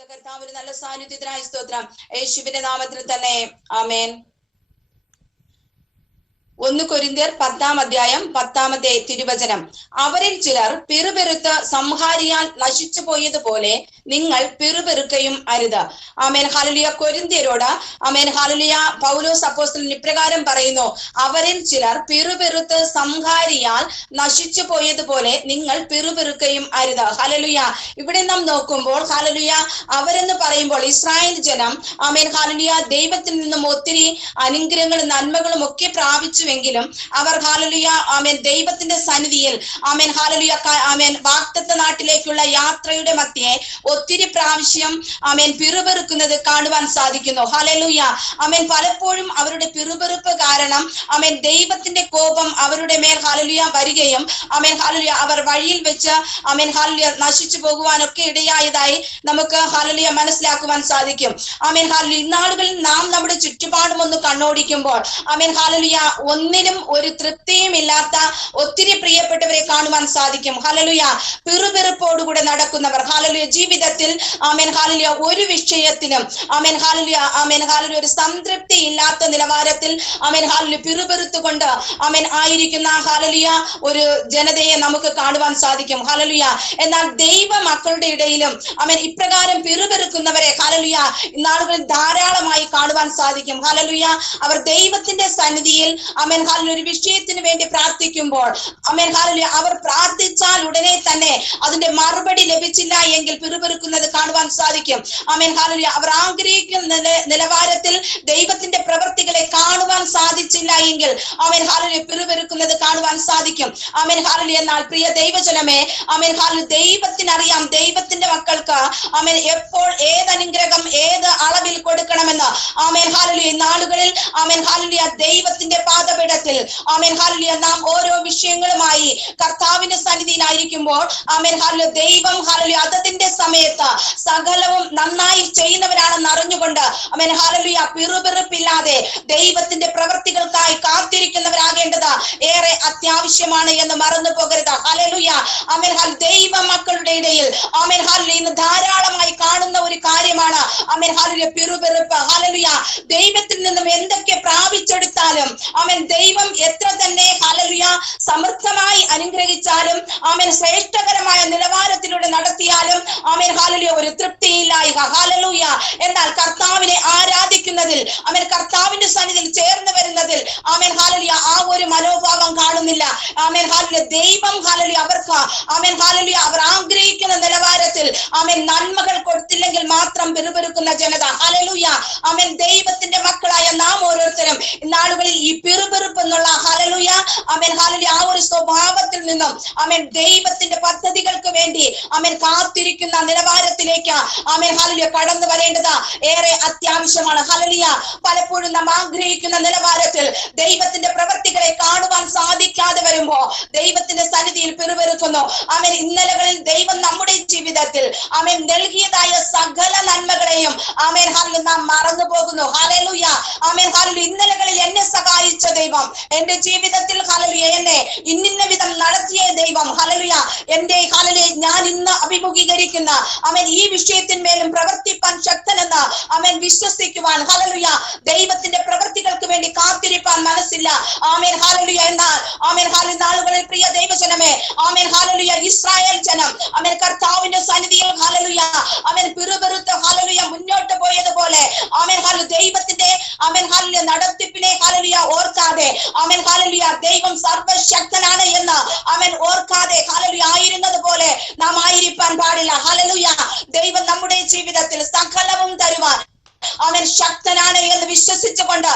പരിശുദ്ധ കർത്താവിന്റെ നല്ല സാന്നിധ്യത്തിനായി സ്തോത്രം. യേശുവിന്റെ നാമത്തിൽ തന്നെ ആമേൻ. 1 കൊരിന്ത്യർ 10-ാം അധ്യായം 10-ാമത്തെ തിരുവചനം. അവരിൽ ചിലർ പിറുപിറുത്ത് സംഹാരിയാൽ നശിച്ചു പോയതുപോലെ നിങ്ങൾ പിറുപിറുക്കയും അരുത്. ആമേൻ. ഹല്ലേലൂയ. കൊരിന്ത്യരോട് ആമേൻ ഹല്ലേലൂയ പൗലോസ് അപ്പോസ്തലൻ ഇപ്രകാരം പറയുന്നു, അവരിൽ ചിലർ പിറുപിറുത്ത് സംഹാരിയാൽ നശിച്ചു പോയതുപോലെ നിങ്ങൾ പിറുപിറുക്കയും അരുത്. ഹല്ലേലൂയ. ഇവിടെ നാം നോക്കുമ്പോൾ ഹല്ലേലൂയ അവരെന്ന് പറയുമ്പോൾ ഇസ്രായേൽ ജനം ആമേൻ ഹല്ലേലൂയ ദൈവത്തിൽ നിന്നും ഒത്തിരി അനുഗ്രഹങ്ങളും നന്മകളും ഒക്കെ പ്രാപിച്ചു എങ്കിലും അവർ ഹല്ലേലൂയ ആമേൻ ദൈവത്തിന്റെ സന്നിധിയിൽ ആമേൻ ഹല്ലേലൂയ ആമേൻ വാഗ്ദത്ത നാട്ടിലേക്കുള്ള യാത്രയുടെ മധ്യേ ഒത്തിരി പ്രാവശ്യം ആമേൻ പിറുപിറുക്കുന്നത് കാണുവാൻ സാധിക്കുന്നു. ഹല്ലേലൂയ. ആമേൻ പലപ്പോഴും അവരുടെ പിറുപിറുപ്പ് കാരണം ആമേൻ ദൈവത്തിന്റെ കോപം അവരുടെ മേൽ ഹല്ലേലൂയ വരികയും ആമേൻ ഹല്ലേലൂയ അവർ വഴിയിൽ വെച്ച് ആമേൻ ഹല്ലേലൂയ നശിച്ചു പോകുവാനൊക്കെ ഇടയായതായി നമുക്ക് ഹല്ലേലൂയ മനസ്സിലാക്കുവാൻ സാധിക്കും. Amen hallelujah. ഇന്നാളുകളിൽ നാം നമ്മുടെ ചുറ്റുപാടും ഒന്ന് കണ്ണോടിക്കുമ്പോൾ ആമേൻ ഹല്ലേലൂയ ഒന്നിനും ഒരു തൃപ്തിയും ഇല്ലാത്ത ഒത്തിരി പ്രിയപ്പെട്ടവരെ കാണുവാൻ സാധിക്കും. ഹല്ലേലൂയ. പിറുപിറുപ്പോടുകൂടെ നടക്കുന്നവർ ഹല്ലേലൂയ ജീവിതത്തിൽ ആമേൻ ഹല്ലേലൂയ ഒരു വിഷയത്തിനും ആമേൻ ഹല്ലേലൂയ ഒരു സംതൃപ്തി ഇല്ലാത്ത നിലവാരത്തിൽ ആമേൻ ഹല്ലേലൂയ പിറുപിറുത്തുകൊണ്ട് ആമേൻ ആയിരിക്കുന്ന ഹല്ലേലൂയ ഒരു ജനതയെ നമുക്ക് കാണുവാൻ സാധിക്കും. ഹല്ലേലൂയ. എന്നാൽ ദൈവ മക്കളുടെ ഇടയിലും ആമേൻ ഇപ്രകാരം പിറുപിറുക്കുന്നവരെ ഹല്ലേലൂയ ഇന്നാളുകളിൽ ധാരാളമായി കാണുവാൻ സാധിക്കും. ഹല്ലേലൂയ. അവർ ദൈവത്തിന്റെ സന്നിധിയിൽ ആമേൻ ഹല്ലേലൂയ ഒരു വിഷയത്തിന് വേണ്ടി പ്രാർത്ഥിക്കുമ്പോൾ ആമേൻ ഹല്ലേലൂയ അവർ പ്രാർത്ഥിച്ചാൽ ഉടനെ തന്നെ അതിന്റെ മറുപടി ലഭിച്ചില്ല എങ്കിൽ പിറുപിറുക്കുന്നത് കാണുവാൻ സാധിക്കും. Amen hallelujah. അവർ ആഗ്രഹിക്കുന്ന നിലവാരത്തിൽ ദൈവത്തിന്റെ പ്രവൃത്തികളെ കാണുവാൻ സാധിച്ചില്ല എങ്കിൽ ആമേൻ ഹല്ലേലൂയ പിറുപിറുക്കുന്നത് കാണുവാൻ സാധിക്കും. Amen hallelujah. എന്നാൽ പ്രിയ ദൈവജനമേ ആമേൻ ഹല്ലേലൂയ ദൈവത്തിനറിയാം ദൈവത്തിന്റെ മക്കൾക്ക് ആമേൻ എപ്പോൾ ഏത് അനുഗ്രഹം ഏത് അളവിൽ കൊടുക്കണമെന്ന്. Amen hallelujah. നാളുകളിൽ ആമേൻ ഹല്ലേലൂയ ദൈവത്തിന്റെ പാദപീഠത്തിൽ ആമേൻ ഹല്ലേലൂയ നാം ഓരോ വിഷയങ്ങളുമായി കർത്താവിന്റെ സന്നിധിയിലായിരിക്കുമ്പോൾ ആമേൻ ഹല്ലേലൂയ ദൈവം ഹല്ലേലൂയ അതതിന്റെ സമയത്ത് സകലവും നന്നായി ചെയ്യുന്നവരാണെന്ന് അറിഞ്ഞുകൊണ്ട് ആമേൻ ഹല്ലേലൂയ പിറുപിറുപ്പില്ലാതെ ദൈവത്തിന്റെ പ്രവൃത്തികൾക്കായി കാത്തിരിക്കുന്നവരാകേണ്ടത് ഏറെ അത്യാവശ്യമാണ് എന്ന് മറന്നു പോകരുത്. ഹല്ലേലൂയ. ആമേൻ ഹല്ലേലൂയ ദൈവ മക്കളുടെ ഇടയിൽ ആമേൻ ഹല്ലേലൂയ ഇന്ന് ധാരാളമായി കാണുന്ന ഒരു കാര്യമാണ് ആമേൻ ഹല്ലേലൂയ പിറുപിറുപ്പ്. ഹല്ലേലൂയ. ദൈവത്തിൽ നിന്നും എന്തൊക്കെ പ്രാപിച്ചെടുത്താലും ആമേൻ ദൈവം എത്ര തന്നെ ഹല്ലേലൂയ സമൃദ്ധമായി അനുഗ്രഹിച്ചാലും ആമേൻ ശ്രേഷ്ഠകരമായ നിലവാരത്തിലൂടെ നടത്തിയാലും ആമേൻ ഹല്ലേലൂയ ഒരു തൃപ്തിയില്ലായ്ക. ഹല്ലേലൂയ. എന്നാൽ കർത്താവിനെ ആരാധിക്കുന്നതിൽ ആമേൻ കർത്താവിന്റെ സന്നിധിയിൽ ചേർന്ന് വരുന്നതിൽ ആമേൻ ഹല്ലേലൂയ ആ ഒരു മനോഭാവം കാണുന്നില്ല. ആമേൻ ഹല്ലേലൂയ ദൈവം ഹല്ലേലൂയ അവർക്ക് ആമേൻ ഹല്ലേലൂയ അവർ ആഗ്രഹിക്കുന്ന നിലവാരത്തിൽ ആമേൻ നന്മകൾ കൊടുത്തില്ലെങ്കിൽ മാത്രം പിറുപിറുക്കുന്ന ജനത. ഹല്ലേലൂയ. ആമേൻ ദൈവത്തിന്റെ മക്കളായ നാം ഓരോരുത്തരും നാളുകളിൽ ഈ പിറുപിറുപ്പ് എന്നുള്ള ഹല്ലേലൂയ ആമേൻ ഹല്ലേലൂയ ആ ഒരു സ്വഭാവത്തിൽ നിന്നും ആമേൻ ദൈവത്തിന്റെ പദ്ധതികൾക്ക് വേണ്ടി ആമേൻ കാത്തിരിക്കുന്ന നിലവാരത്തിലേക്ക് ആമേൻ ഹല്ലേലൂയ കടന്നു വരേണ്ടത് ഏറെ അത്യാവശ്യമാണ്. ഹല്ലേലൂയ. പലപ്പോഴും നാം ആഗ്രഹിക്കുന്ന നിലവാരത്തിൽ ദൈവത്തിന്റെ പ്രവൃത്തികളെ കാണുവാൻ സാധിക്കാതെ വരുമ്പോ ദൈവത്തിന്റെ സന്നിധിയിൽ പിറുപിറുക്കുന്നു. ആമേൻ ഇന്നലകളിൽ ദൈവം നമ്മുടെ ജീവിതത്തിൽ ആമേൻ നൽകിയതായ സകല നന്മകളെയും ആമേൻ ഹല്ലേലൂയ നാം മറന്നു പോകുന്നു. ഹല്ലേലൂയ. ആമേൻ ഹല്ലേലൂയ ഇന്നലകളിൽ എന്നെ സഹായിച്ച ദൈവം എന്റെ ജീവിതത്തിൽ ഹല്ലേലൂയ എന്നെ ഇന്നിന്ന വിധം നടത്തിയ ദൈവം ഹല്ലേലൂയ എന്റെ ഹല്ലേലൂയ ഞാൻ ഇന്ന് അഭിമുഖീകരിക്കുന്ന ആമേൻ ഈ വിഷയത്തിന്മേലും പ്രവർത്തിപ്പാൻ ശക്തനെന്ന് ആമേൻ വിശ്വസിക്കുവാൻ ഹല്ലേലൂയ ദൈവത്തിന്റെ പ്രവൃത്തികൾക്ക് വേണ്ടി കാത്തിരിപ്പാൻ മനസ്സില്ല. Amen hallelujah. എന്നാൽ ആമേൻ ഹല്ലേലൂയ നാളുകളിൽ പ്രിയ ദൈവജനമേ ആമേൻ ഹല്ലേലൂയ ഇസ്രായേൽ ജനം ആമേൻ കർത്താവിന്റെ സന്നിധിയിൽ ഹല്ലേലൂയ ആമേൻ പിറുപിറുത്ത് ഹല്ലേലൂയ മുന്നോട്ട് പോയതുപോലെ ആമേൻ ഹല്ലേലൂയ ദൈവത്തിന്റെ ആമേൻ ഹല്ലേലൂയ നടത്തിപ്പിനെ ഹല്ലേലൂയ ഓർക്കാതെ ആമേൻ ഹല്ലേലൂയ ദൈവം സർവശക്തനാണ് എന്ന് ആമേൻ ഓർക്കാതെ ഹല്ലേലൂയ ആയിരുന്നത് പോലെ നാം ആയിരിക്കാൻ പാടില്ല. ഹല്ലേലൂയ. ദൈവം നമ്മുടെ ജീവിതത്തിൽ സകലവും തരുവാൻ ആമേൻ ശക്തനാണ് എന്ന് വിശ്വസിച്ചുകൊണ്ട്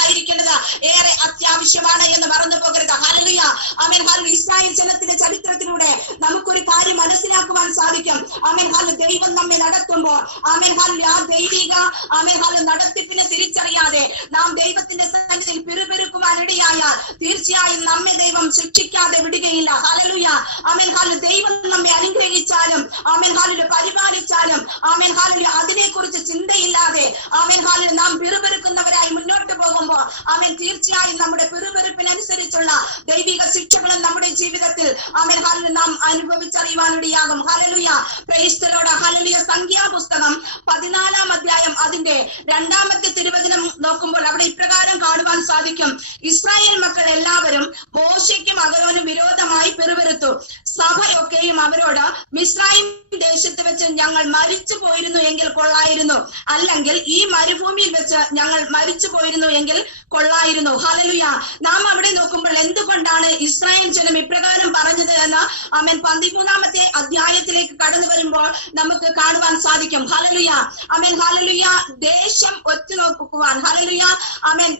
ായിരിക്കേണ്ടത് ഏറെ അത്യാവശ്യമാണ് എന്ന് മറന്നു പോകരുത്. ഹല്ലേലൂയ. ആമേൻ ഹല്ലേലൂയ ഇസ്രായേൽ ജനത്തിന്റെ ചരിത്രത്തിലൂടെ നമുക്കൊരു കാര്യം മനസ്സിലാക്കുവാൻ സാധിക്കും. ആമേൻ ഹല്ലേലൂയ ദൈവം നമ്മെ നടത്തുമ്പോൾ ആമേൻ ഹല്ലേലൂയ ആ ദൈവിക ആമേൻ ഹല്ലേലൂയ നടത്തിപ്പിനെ തിരിച്ചറിയാതെ നാം ദൈവത്തിന്റെ സന്നിധിയിൽ പിറുപിറുക്കുവാൻ ചെയ്യുവാൻ ഇടയായാൽ തീർച്ചയായും നമ്മെ ദൈവം ശിക്ഷിക്കാതെ വിടുകയില്ല. ഹല്ലേലൂയ. ആമേൻ. ഹല്ലേലൂയ. ദൈവം നമ്മെ അനുഗ്രഹിച്ചാലും ആമേൻ ഹല്ലേലൂയ പരിപാലിച്ചാലും ആമേൻ ഹല്ലേലൂയ അതിനെക്കുറിച്ച് ചിന്തയില്ലാതെ ആമേൻ ഹല്ലേലൂയ നാം പിറുപിറുക്കുന്നവരായി മുന്നോട്ട് പോകുമ്പോൾ ആമേൻ തീർച്ചയായും നമ്മുടെ പിറുപിറുപ്പിനനുസരിച്ചുള്ള ദൈവിക ശിക്ഷകളും നമ്മുടെ ജീവിതത്തിൽ ആമേൻ ഹല്ലേലൂയ നാം അനുഭവിച്ചറിയുവാനിടയാകും. ഹല്ലേലൂയ. Praise the Lord. ഹല്ലേലൂയ. സംഖ്യാപുസ്തകം 14-ാം അധ്യായം അതിന്റെ 2-ാമത്തെ തിരുവചനം നോക്കുമ്പോൾ അവിടെ ഇപ്രകാരം കാണുവാൻ സാധിക്കും. ഇസ്രായേൽ മക്കൾ എല്ലാവരും മോശയ്ക്കും അഹരോനും വിരോധമായി പിറുപിറുത്തു. സഭയൊക്കെയും അവരോട് മിസ്രയീം ദേശത്ത് വെച്ച് ഞങ്ങൾ മരിച്ചു പോയിരുന്നു എങ്കിൽ കൊള്ളായിരുന്നു, അല്ലെങ്കിൽ ഈ മരുഭൂമിയിൽ വെച്ച് ഞങ്ങൾ മരിച്ചു പോയിരുന്നു എങ്കിൽ കൊള്ളായിരുന്നു. ഹല്ലേലൂയ. നാം അവിടെ നോക്കുമ്പോൾ എന്തുകൊണ്ടാണ് ഇസ്രായേൽ ജനം ഇപ്രകാരം പറഞ്ഞത് എന്ന് ആമേൻ 13-ാമത്തെ അധ്യായത്തിലേക്ക് കടന്നു വരുമ്പോൾ നമുക്ക് കാണുവാൻ സാധിക്കും. ഹല്ലേലൂയ. ആമേൻ. ഹല്ലേലൂയ. ദേശം ഒറ്റുനോക്കുവാൻ ഹല്ലേലൂയ ആമേൻ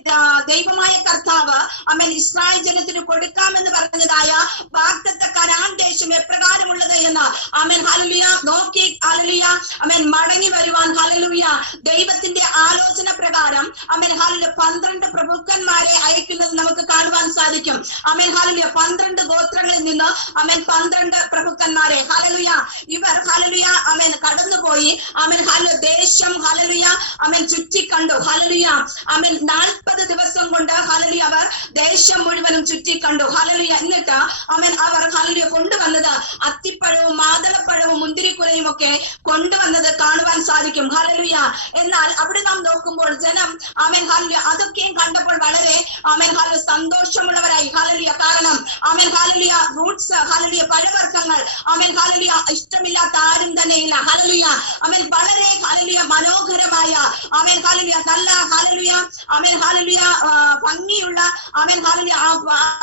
ദൈവമായ കർത്താവ് ആമേൻ ഇസ്രായേൽ ജനത്തിന് കൊടുക്കാമെന്ന് പറഞ്ഞതായ വാഗ്ദത്ത കനാൻ ദേശം എപ്രകാരമുള്ളത് എന്ന് ആമേൻ ഹല്ലേലൂയ നോക്കി ഹല്ലേലൂയ ആമേൻ മടങ്ങി വരുവാൻ ഹല്ലേലൂയ ദൈവത്തിന്റെ ആലോചന പ്രകാരം ആമേൻ ഹല്ലേലൂയ 12 പ്രഭുക്കന്മാരെ അയക്കുന്നത് നമുക്ക് കാണുവാൻ സാധിക്കും. ആമേൻ ഹല്ലേലൂയ 12 ഗോത്രങ്ങളിൽ നിന്ന് ആമേൻ 12 പ്രഭുക്കന്മാരെ ഹല്ലേലൂയ ഇവർ ഹല്ലേലൂയ ആമേൻ കടന്നുപോയി ആമേൻ ഹല്ലേലൂയ ദേശം ഹല്ലേലൂയ ആമേൻ ചുറ്റിക്കണ്ടു. ഹല്ലേലൂയ ആമേൻ 40 ദിവസം കൊണ്ട് ഹല്ലേലൂയ അവർ ദേശം മുഴുവനും ചുറ്റിക്കണ്ടു. ഹല്ലേലൂയ. എന്നിട്ട് ആമേൻ അവർ ഹല്ലേലൂയ കൊണ്ടുവന്നത് അത്തിപ്പഴവും മാതളപ്പഴവും മുന്തിരിക്കുലയും ഒക്കെ കൊണ്ടുവന്നത് കാണുവാൻ സാധിക്കും. ഹല്ലേലൂയ. എന്നാൽ അവിടെ നാം നോക്കുമ്പോൾ ജനം ആമേൻ ഹല്ലേലൂയ അതൊക്കെയും കണ്ടപ്പോൾ വളരെ ആമേൻ ഹല്ലേലൂയ സന്തോഷമുള്ളവരായി. ഹല്ലേലൂയ. കാരണം ആമേൻ ഹല്ലേലൂയ ഫ്രൂട്ട്സ് ഹല്ലേലൂയ പഴവർഗ്ഗങ്ങൾ ആമേൻ ഹല്ലേലൂയ ഇഷ്ടമില്ലാത്ത ആരും തന്നെ ഇല്ല. ഹല്ലേലൂയ. ആമേൻ വളരെ ഹല്ലേലൂയ മനോഹരമായ ആമേൻ ഹല്ലേലൂയ നല്ല ഹല്ലേലൂയ ആമേൻ ഹല്ലേലൂയ ഭംഗിയുള്ള ആമേൻ ഹല്ലേലൂയ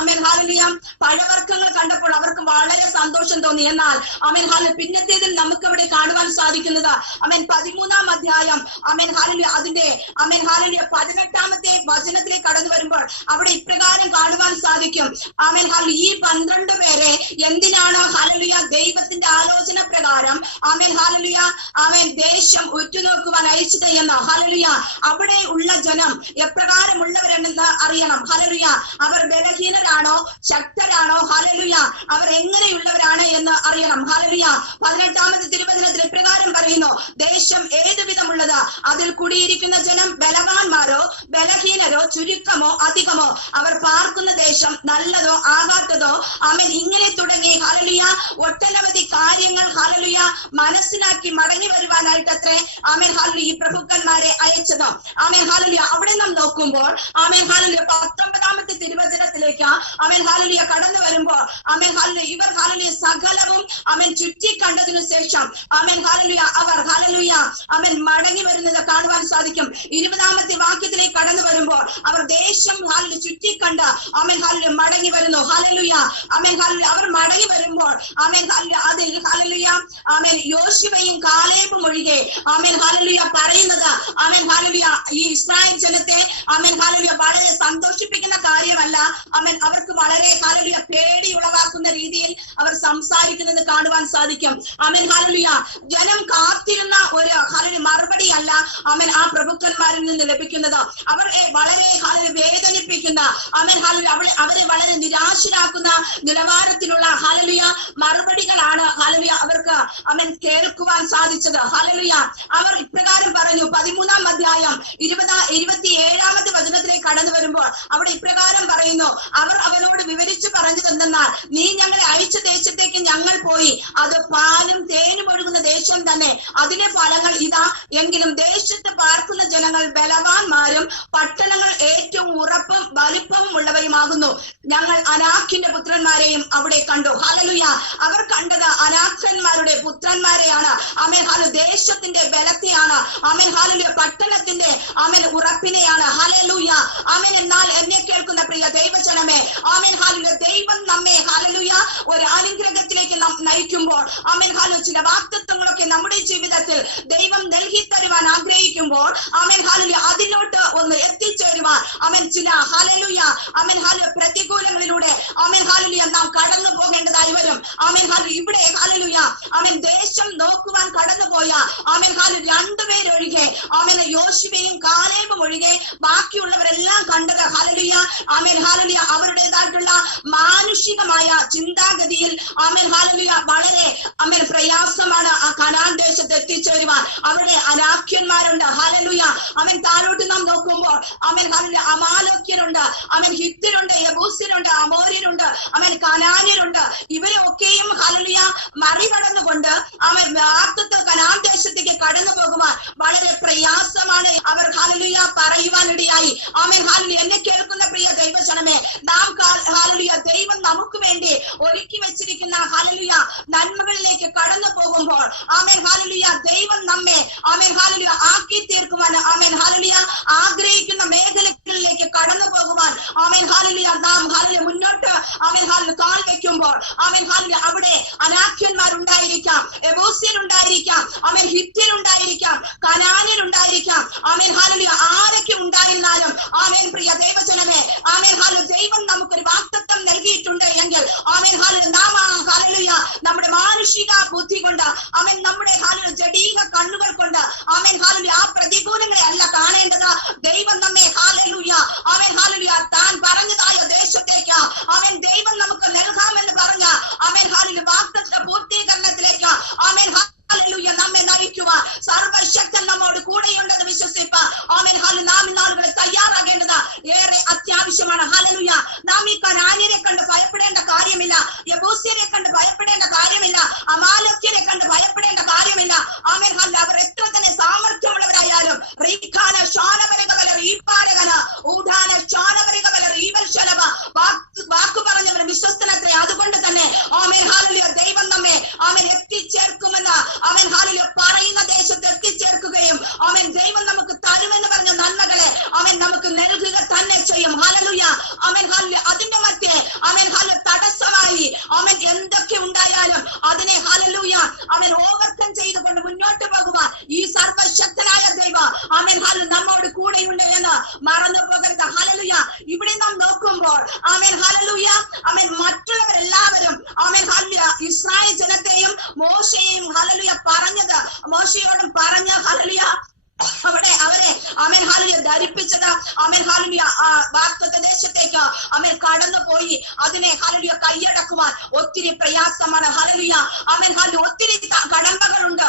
ആമേൻ ഹല്ലേലൂയ പഴവർഗ്ഗങ്ങൾ കണ്ടപ്പോൾ അവർക്ക് വളരെ സന്തോഷം തോന്നി. എന്നാൽ ആമേൻ ഹല്ലേലൂയ പിന്നത്തേതിൽ നമുക്ക് അവിടെ കാണുവാൻ സാധിക്കുന്നത് ആമേൻ 13-ാം അധ്യായം ആമേൻ ഹല്ലേലൂയ അതിന്റെ ആമേൻ ഹല്ലേലൂയ 18-ാമത്തെ വചനത്തിലേക്ക് കടന്നു വരുമ്പോൾ അവിടെ ഇപ്രകാരം കാണുവാൻ സാധിക്കും. ആമേൻ ഹല്ലേലൂയ ഈ 12 പേരെ എന്തിനാണ് ഹല്ലേലൂയ ദൈവത്തിന്റെ ആലോചന പ്രകാരം ആമേൻ ഹല്ലേലൂയ ആമേൻ ദേശം ഉറ്റുനോക്കുവാൻ അയച്ചത് എന്ന് ഹല്ലേലൂയ അവിടെ ഉള്ള ജനം എപ്രകാരമുള്ളവരെന്ന് അറിയണം. ഹല്ലേലൂയ അവർ ബലഹീനരാണോ ശക്തരാണോ ഹല്ലേലൂയ അവർ എങ്ങനെയുള്ളവരാണ് എന്ന് അറിയണം. ഹല്ലേലൂയ. 18-ാമത്തെ തിരുവചനത്തിൽ ഇപ്രകാരം പറയുന്നു, ദേശം ഏത് വിധമുള്ളത്, അതിൽ കുടിയിരിക്കുന്ന ജനം ബലവാന്മാരോ ബലഹീനരോ ചുരുക്കമോ അധികമോ, അവർ പാർക്കുന്ന ദേശം നല്ലതോ ആകാത്തതോ ആമേൻ ഇങ്ങനെ തുടങ്ങി ഹല്ലേലൂയ ഒട്ടനവധി കാര്യങ്ങൾ ഹല്ലേലൂയ മനസ്സിലാക്കി മടങ്ങി വരുവാനായിട്ടത്രേ ആമേൻ ഹല്ലേലൂയ ഈ പ്രഭുക്കന്മാരെ അയച്ചത്. Amen hallelujah. അവിടെ നാം നോക്കുമ്പോൾ ആമേൻ ഹല്ലേലൂയ 19-ാമത്തെ തിരുവചനത്തിലേക്ക് ആമേൻ ഹല്ലേലൂയ കടന്നു വരുമ്പോൾ ആമേൻ ഹല്ലേലൂയ ഇവർ ഹല്ലേലൂയ സകലവും ആമേൻ ചുറ്റി കണ്ടതിനു ശേഷം ആമേൻ ഹല്ലേലൂയ അവർ ഹല്ലേലൂയ ആമേൻ മടങ്ങി വരുന്നത് കാണുവാൻ സാധിക്കും. 20-ാമത്തെ വാക്യത്തിലേക്ക് കടന്നു വരുമ്പോൾ അവർ ദേശം ഹല്ലേലൂയ ചുറ്റിക്കണ്ട് ആമേൻ ഹല്ലേലൂയ മടങ്ങി വരുന്നു. ഹല്ലേലൂയ. ആമേൻ ഹല്ലേലൂയ അവർ മടങ്ങി വരുമ്പോൾ ആമേൻ ഹല്ലേലൂയ അതിൽ ഹല്ലേലൂയ ആമേൻ യോശുവയും കാലേബും ഒഴികെ ആമേൻ ഹല്ലേലൂയ പറയുന്നത് ആമേൻ ഹല്ലേലൂയ ഈ ഇസ്രായേൽ ജനത്തെ ആമേൻ ഹല്ലേലൂയ വളരെ സന്തോഷിപ്പിക്കുന്ന കാര്യമല്ല. ആമേൻ അവർക്ക് വളരെ ഹല്ലേലൂയ പേടി ഉളവാക്കുന്ന രീതിയിൽ അവർ സംസാരിക്കുന്നത് കാണുവാൻ സാധിക്കും. ആമേൻ ഹല്ലേലൂയ ജനം കാത്തിരുന്ന ഒരു ഹല്ലേലൂയ മറുപടി അല്ല ആമേൻ ആ പ്രഭുക്കന്മാരിൽ നിന്ന് ലഭിക്കുന്നത്. അവരെ വളരെ ഹല്ലേലൂയ വേദനിപ്പിക്കുന്ന ആമേൻ ഹല്ലേലൂയ അവരെ വളരെ നിരാശരാക്കുന്ന നിലവാരത്തിലുള്ള ഹല്ലേലൂയ മറുപടികളാണ് ഹല്ലേലൂയ അവർക്ക് ആമേൻ കേൾക്കുവാൻ സാധിച്ചത്. ഹല്ലേലൂയ. അവർ ഇപ്രകാരം പറഞ്ഞു. 13-ാം അധ്യായം 27-ാമത്തെ വചനത്തിലേക്ക് കടന്നു വരുമ്പോൾ അവിടെ ഇപ്രകാരം പറയുന്നു, അവർ അവനോട് വിവരിച്ചു പറഞ്ഞത് എന്തെന്നാൽ, നീ ഞങ്ങളെ അയച്ച ദേശത്തേക്ക് ഞങ്ങൾ പോയി, അത് പാലും തേനും ഒഴുകുന്ന ദേശം തന്നെ, അതിലെ ഫലങ്ങൾ ഇതാ. എങ്കിലും ദേശത്ത് പാർക്കുന്ന ജനങ്ങൾ ബലവാന്മാരും പട്ടണങ്ങൾ ഏറ്റവും ഉറപ്പും വലിപ്പവും ഉള്ളവയുമാകുന്നു. ഞങ്ങൾ അനാഖിന്റെ പുത്രന്മാരെയും അവിടെ കണ്ടു. ഹല്ലേലൂയ. അവർ കണ്ടത് അനാഖന്മാരുടെ പുത്രന്മാരെയാണ്. ആമേൻ ഹല്ലേലൂയ ദേശത്തിന്റെ ബലത്തെയാണ്. ആമേൻ ഹല്ലേലൂയ പട്ടണത്തിന്റെ ആമേൻ ഉറപ്പിനെയാണ്. ഹല്ലേലൂയ. ആമേൻ. എന്നാൽ എന്നെ കേൾക്കുന്ന പ്രിയ ദൈവജനമേ ആമേൻ ഹല്ലേലൂയ ദൈവം നമ്മെ ഹല്ലേലൂയ ഒരു അനുഗ്രഹത്തിലേക്ക് നയിക്കുമ്പോൾ ആമേൻ ഹല്ലേലൂയ ചില വാഗ്ദത്തങ്ങളൊക്കെ നമ്മുടെ ജീവിതത്തിൽ ദൈവം നൽകി തരുവാൻ ആഗ്രഹിക്കുമ്പോൾ ആമേൻ ഹല്ലേലൂയ അതിലോട്ട് ഒന്ന് എത്തിച്ചേരുവാൻ ആമേൻ ചില ഹല്ലേലൂയ ആമേൻ ഹല്ലേലൂയ പ്രതികൂലങ്ങളിലൂടെ ആമേൻ ഹല്ലേലൂയ നാം കടന്നു പോകേണ്ടതായി വരും. ആമേൻ ഹല്ലേലൂയ ഇവിടെ ഹല്ലേലൂയ ആമേൻ ദേശം നോക്കുവാൻ കടന്നുപോയ ആമേൻ ഹല്ലേലൂയ രണ്ടുപേരൊഴികെ യോശുവയും കാലേബും ഒഴികെ ബാക്കിയുള്ളവരെല്ലാം കണ്ടത് ഹല്ലേലൂയ ഹല്ലേലൂയ അവരുടേതായിട്ടുള്ള മാനുഷികമായ ചിന്താഗതിയിൽ ഹല്ലേലൂയ വളരെ പ്രയാസമാണ് ആ കനാൻ ദേശത്ത് എത്തിച്ചേരുവാൻ. അവിടെ അനാക്യന്മാരുണ്ട് ഹല്ലേലൂയ താഴോട്ട് നാം നോക്കുമ്പോൾ ഹല്ലേലൂയ അമാലേക്യരുണ്ട്, ഹിത്യരുണ്ട്, യെബൂസ്യരുണ്ട്, അമോര്യരുണ്ട്, കനാന്യരുണ്ട്. ഇവരെ ഒക്കെയും ഹല്ലേലൂയ മറികടന്നുകൊണ്ട് വാഗ്ദത്ത കനാൻ ദേശത്തേക്ക് കടന്നു പോകുവാൻ വളരെ പ്രയാസമാണ് അവർ ഹല്ലേലൂയ പറയുവാനിടയായി. ഹല്ലേലൂയ എന്നെ കേൾക്കുന്ന പ്രിയ ദൈവജനമേ, നാം ഹല്ലേലൂയ ദൈവം നമുക്ക് വേണ്ടി ഒരുക്കി വെച്ചിരിക്കുന്ന ഹല്ലേലൂയ നന്മകളിലേക്ക് കടന്നു പോകുമ്പോൾ ഹല്ലേലൂയ ദൈവം നമ്മെ ഹല്ലേലൂയ ആക്കി തീർക്കുവാൻ ഹല്ലേലൂയ ആഗ്രഹിക്കുന്ന മേഖലകളിലേക്ക് കടന്നു പോകുവാൻ ഹല്ലേലൂയ നാം ഹല്ലേലൂയ മുന്നോട്ട് ഹല്ലേലൂയ കാൽ വെക്കുമ്പോൾ ഹല്ലേലൂയ അവിടെ അനാക്യന്മാരുണ്ടായിരിക്കാം, യെബൂസ്യരുണ്ടായിരിക്കാം, ഹിത്യരുണ്ടായിരിക്കാം, കനാന്യരുണ്ടായിരിക്കാം, ഹല്ലേലൂയ ആരൊക്കെ ഉണ്ടായിരുന്നാലും പ്രിയ ദൈവജനമേ ഹല്ലേലൂയ ദൈവം നമുക്കൊരു വാഗ്ദത്തം നൽകിയിട്ടുണ്ട് എങ്കിൽ ഹല്ലേലൂയ നാം ഹല്ലേലൂയ നമ്മുടെ മാനുഷിക ബുദ്ധി കൊണ്ട് നമ്മുടെ ഹല്ലേലൂയ ജഡീക കണ്ണുകൾ കൊണ്ട് ഹല്ലേലൂയ ആ പ്രതികൂലങ്ങളെ അല്ല കാണേണ്ടത്. ദൈവം നമ്മെ ഹല്ലേലൂയ ഹല്ലേലൂയ താൻ പറഞ്ഞതായ ദേശത്തേക്ക് ദൈവം നമുക്ക് നൽകാമെന്ന് പറഞ്ഞ ഹല്ലേലൂയ വാഗ്ദത്ത പൂർത്തീകരണത്തിലേക്ക് ഹല്ലേലൂയ നമ്മെ നയിക്കുക സർവശക്തൻ നമ്മോട് കൂടെയുണ്ടെന്ന് വിശ്വസിപ്പ് നാം നാളുകളെ തയ്യാറാകേണ്ടത് ഏറെ അത്യാവശ്യമാണ്. ഹല്ലേലൂയ നാം ഈ കനാന്യരെ കണ്ട് ഭയപ്പെടേണ്ട കാര്യമില്ല, യെബൂസ്യരെ കണ്ട് ഭയപ്പെടേണ്ട കാര്യമില്ല, അമാലേക്യരെ കണ്ട് ഭയപ്പെടേണ്ട കാര്യമില്ല. ഹല്ലേലൂയ അവർ എത്ര തന്നെ സാമർഥ്യമുള്ളവരായാലും വാക്കു പറഞ്ഞവർ വിശ്വസ്തനത്രേ. അതുകൊണ്ട് തന്നെ ഹല്ലേലൂയ ദൈവം നമ്മെ എത്തിച്ചേർക്കുമെന്ന് ഹല്ലേലൂയ പറയുന്ന ദേശത്ത് എത്തിച്ചേർക്കുകയും ദൈവം നമുക്ക് തരുമെന്ന് പറഞ്ഞ നന്മകളെ നമുക്ക് നൽകുക തന്നെ ചെയ്യും. ഹല്ലേലൂയ ഹല്ലേലൂയ അതിന്റെ മധ്യേ ഹല്ലേലൂയ തടസ്സമായി എന്തൊക്കെ ഉണ്ടായാലും അതിനെ ഹല്ലേലൂയ ഓവർകം ചെയ്തുകൊണ്ട് മുന്നോട്ട് പോകുവാൻ ഈ സർവശക്തനായ ദൈവം ഹല്ലേലൂയ നമ്മോട് കൂടെയുണ്ട് എന്ന് മറന്നു പോകരുത്. ഹല്ലേലൂയ ഇവിടെ നാം നോക്കുമ്പോൾ ഹല്ലേലൂയ മറ്റുള്ളവരെല്ലാവരും ഹല്ലേലൂയ ഇസ്രായേൽ ജനത്തെയും മോശയെയും ഹല്ലേലൂയ പറഞ്ഞത് മോശയോടും പറഞ്ഞ ഹല്ലേലൂയ അവിടെ അവരെ ഹല്ലേലൂയ ധരിപ്പിച്ചത് ഹല്ലേലൂയ വാഗ്ദത്ത ദേശത്തേക്ക് കടന്നു പോയി അതിനെ ഹല്ലേലൂയ കൈയടക്കുവാൻ ഒത്തിരി പ്രയാസമാണ്. ഹല്ലേലൂയ ഹല്ലേലൂയ ഒത്തിരി കടമ്പകളുണ്ട്,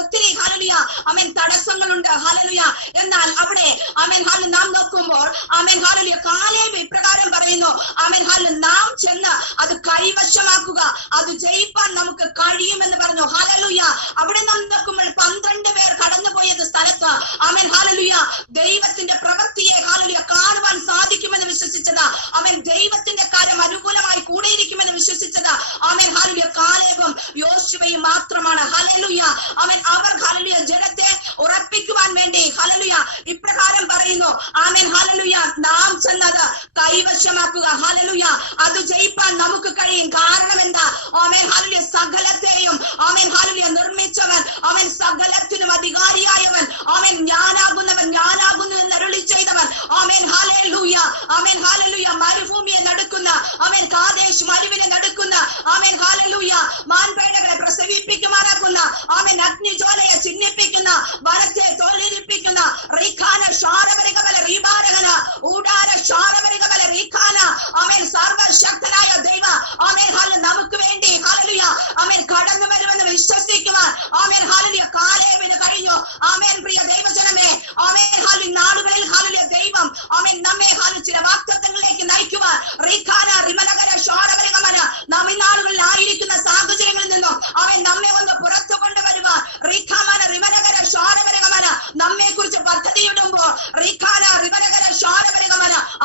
ഒത്തിരി ഹല്ലേലൂയ തടസ്സങ്ങളുണ്ട്. ഹല്ലേലൂയ എന്നാൽ അവിടെ ഹല്ലേലൂയ നാം നോക്കുമ്പോൾ ഹല്ലേലൂയ കാലേബ് ഇപ്രകാരം പറയുന്നു, ഹല്ലേലൂയ നാം ചെന്ന് അത് കൈവശമാക്കുക, അത് ജയിപ്പാൻ നമുക്ക് കഴിയുമെന്ന് പറഞ്ഞു. ഹല്ലേലൂയ അവിടെ നാം നോക്കുമ്പോൾ 12 പേർ കടന്നുപോയത് സ്ഥലത്ത് ഹല്ലേലൂയ ദൈവത്തിന്റെ പ്രവൃത്തിയെ ഹല്ലേലൂയ കാണുവാൻ സാധിക്കുമെന്ന് വിശ്വസിച്ചത് ദൈവത്തിന്റെ കാര്യം അനുകൂലമായി കൂടെയിരിക്കുമെന്ന് വിശ്വസിച്ചത് ഹല്ലേലൂയ കാലേബും യോശുവയും മാത്രമാണ്. ഹല്ലേലൂയ അവർ ഹല്ലേലൂയ ജനത്തെ ഉറപ്പിക്കുവാൻ വേണ്ടി ഹല്ലേലൂയ ഇപ്രകാരം പറയുന്നു, ഹല്ലേലൂയ നാം ചെന്നത് കൈവശമാക്കുക, ഹല്ലേലൂയ അത് ജയിപ്പാൻ നമുക്ക് കഴിയും. കാരണം എന്താ? ഹല്ലേലൂയ സകലത്തെയും ഹല്ലേലൂയ നിർമ്മിച്ചവൻ, സകലത്തിനും അധികാരിയായവൻ, ഞാനാകുന്നു എന്ന് അരുളി ചെയ്തവൻ, ഹല്ലേലൂയ ഹല്ലേലൂയ മരുഭൂമിയെ നടക്കുന്ന കാദേശ് മരുവിനെ നടക്കുന്ന ഹല്ലേലൂയ മാൻപേടകളെ പ്രസവിപ്പിക്കുമാറാക്കുന്ന അഗ്നിജ്വാലയെ ചിഹ്നിപ്പിക്കുന്ന വനത്തെ തോലിരിപ്പിക്കുന്ന സർവശക്തനായ ദൈവ നമുക്ക് വേണ്ടി ഹല്ലേലൂയ കടന്നു വരുമെന്ന് വിശ്വസിക്കുവാൻ ഹല്ലേലൂയ കാലേബിന് കഴിഞ്ഞു. പ്രിയ ദൈവജനമേ നാളുകളിൽ ഹല്ലേലൂയ ദൈവം നമ്മെ ചില വാഗ്ദത്തങ്ങളിലേക്ക് നയിക്കുവാൻ നാം ഈ നാളുകളിൽ ആയിരിക്കുന്ന സാഹചര്യങ്ങളിൽ നിന്നും നമ്മെ ഒന്ന് പുറത്തു കൊണ്ടുവരുവാൻ നമ്മെ കുറിച്ച് പദ്ധതിയിടുമ്പോൾ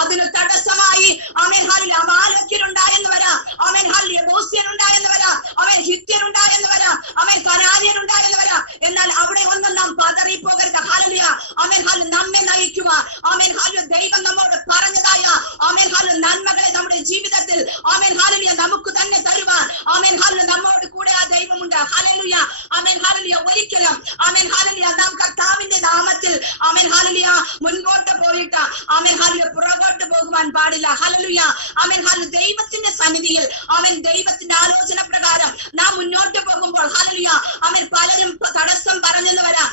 അതിന് തടസ്സമായി അമാലേക്യരുണ്ടായെന്ന് വരാം, യെബൂസ്യരുണ്ടായെന്ന് വരാം, ഹിത്യരുണ്ടായെന്ന് വരാം, കനാന്യരുണ്ടായെന്ന് വരാം. എന്നാൽ അവിടെ ഒന്നും നാം പതറിപ്പോകരുത്. ഹല്ലേലൂയ നമ്മെ നയിക്കുക ദൈവം നമ്മോട് പറഞ്ഞതായ നന്മകളെ നമ്മുടെ ജീവിതത്തിൽ ഹല്ലേലൂയ നമുക്ക് തന്നെ തരുവാൻ നമ്മോട് കൂടെ ആ ദൈവമുണ്ട്. ഹല്ലേലൂയ ഒരിക്കലും ഹല്ലേലൂയ നാം കർത്താവിന്റെ നാമത്തിൽ ഹല്ലേലൂയ മുൻപോട്ട് പോയിട്ട് പുറകോട്ട് പോകുവാൻ പാടില്ല. ഹല്ലേലൂയ ദൈവത്തിന്റെ സന്നിധിയിൽ ദൈവത്തിന്റെ ആലോചന പ്രകാരം നാം മുന്നോട്ട് പോകുമ്പോൾ ഹല്ലേലൂയ പലരും തടസ്സം പറഞ്ഞെന്ന് വരാം,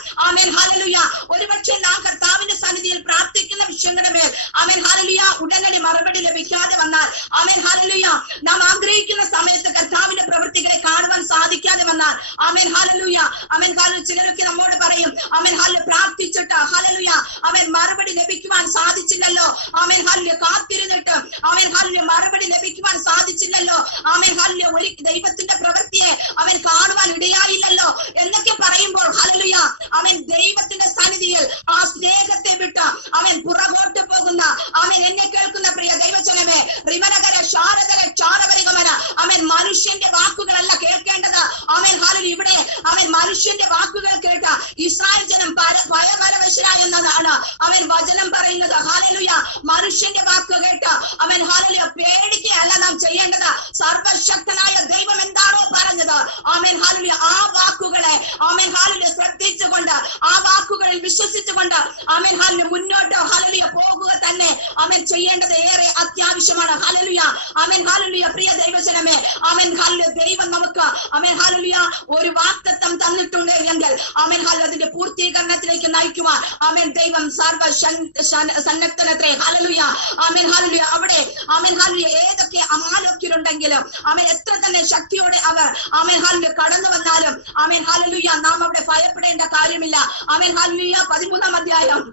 അവൻ പ്രാർത്ഥിച്ചിട്ട് ഹല്ലേലൂയ അവൻ മറുപടി ലഭിക്കുവാൻ സാധിച്ചില്ലല്ലോ. അവൻ കാത്തിരുന്നിട്ട് അവൻ മറുപടി ലഭിക്കുവാൻ സാധിച്ചില്ലല്ലോ. അവൻ ഒരു ദൈവത്തിന്റെ പ്രവൃത്തിയെ അവൻ കാണുവാൻ ഇടയായില്ലല്ലോ എന്നൊക്കെ പറയുമ്പോൾ ഹല്ലേലൂയ അവൻ ദൈവത്തിന്റെ സന്നിധിയിൽ ആ സ്നേഹത്തെ വിട്ട് അവൻ പുറകോട്ട് പോകുന്ന അവൻ എന്നെ കേൾക്കുന്ന പ്രിയ ദൈവജനമേ റിമനകര ശാരദര ചാരവരികമന അവൻ മനുഷ്യന്റെ വാക്കുകളല്ല കേൾക്കേണ്ടത്. അവൻ ഇവിടെ അവൻ മനുഷ്യന്റെ വാക്കുകൾ കേട്ട ഇസ്രായേൽ ജനം ഭയപരവശരായെന്നതാണ് അവൻ വചനം പറയുന്നത്. ഹല്ലേലൂയ മനുഷ്യന്റെ വാക്ക് കേട്ട് അവൻ ഹല്ലേലൂയ പേടിക്കുകയല്ല നാം ചെയ്യേണ്ടത്. സർവശക്തനായ ദൈവം എന്താണോ പറഞ്ഞത് ആമേൻ ഹല്ലേലൂയ ആ വാക്കുകളെ ആമേൻ ഹല്ലേലൂയ ശ്രദ്ധിച്ചുകൊണ്ട് ആ വാക്കുകളിൽ വിശ്വസിച്ചുകൊണ്ട് ആമേൻ ഹല്ലേലൂയ മുന്നോട്ട് ഹല്ലേലൂയ പോകുക തന്നെ ആമേൻ ചെയ്യേണ്ടത് ഏറെ അത്യാവശ്യമാണ്. ഹല്ലേലൂയ ആമേൻ ഹല്ലേലൂയ പ്രിയ ദൈവജനമേ ആമേൻ ഹല്ലേലൂയ ദൈവം നമുക്ക് ആമേൻ ഹല്ലേലൂയ ഒരു വാഗ്ദത്തം തന്നിട്ടുണ്ട് എങ്കിൽ ആമേൻ ഹല്ലേലൂയ അതിന്റെ പൂർത്തീകരണത്തിലേക്ക് നയിക്കുവാൻ ആമേൻ ദൈവം സർവ സന്നദ്ധനത്രേ. ഹല്ലേലൂയ ആമേൻ ഹല്ലേലൂയ അവിടെ ആമേൻ ഹല്ലേലൂയ ഏതൊക്കെ അമാലോക്യരുണ്ടെങ്കിലും ആമേൻ എത്ര തന്നെ ശക്തിയോടെ അവർ ആമേൻ ഹല്ലേലൂയ കടന്നു വന്നാലും ആമേൻ ഹല്ലേലൂയ നാം അവിടെ ഭയപ്പെടേണ്ട കാര്യമില്ല. ആമേൻ ഹല്ലേലൂയ 13-ാം അധ്യായം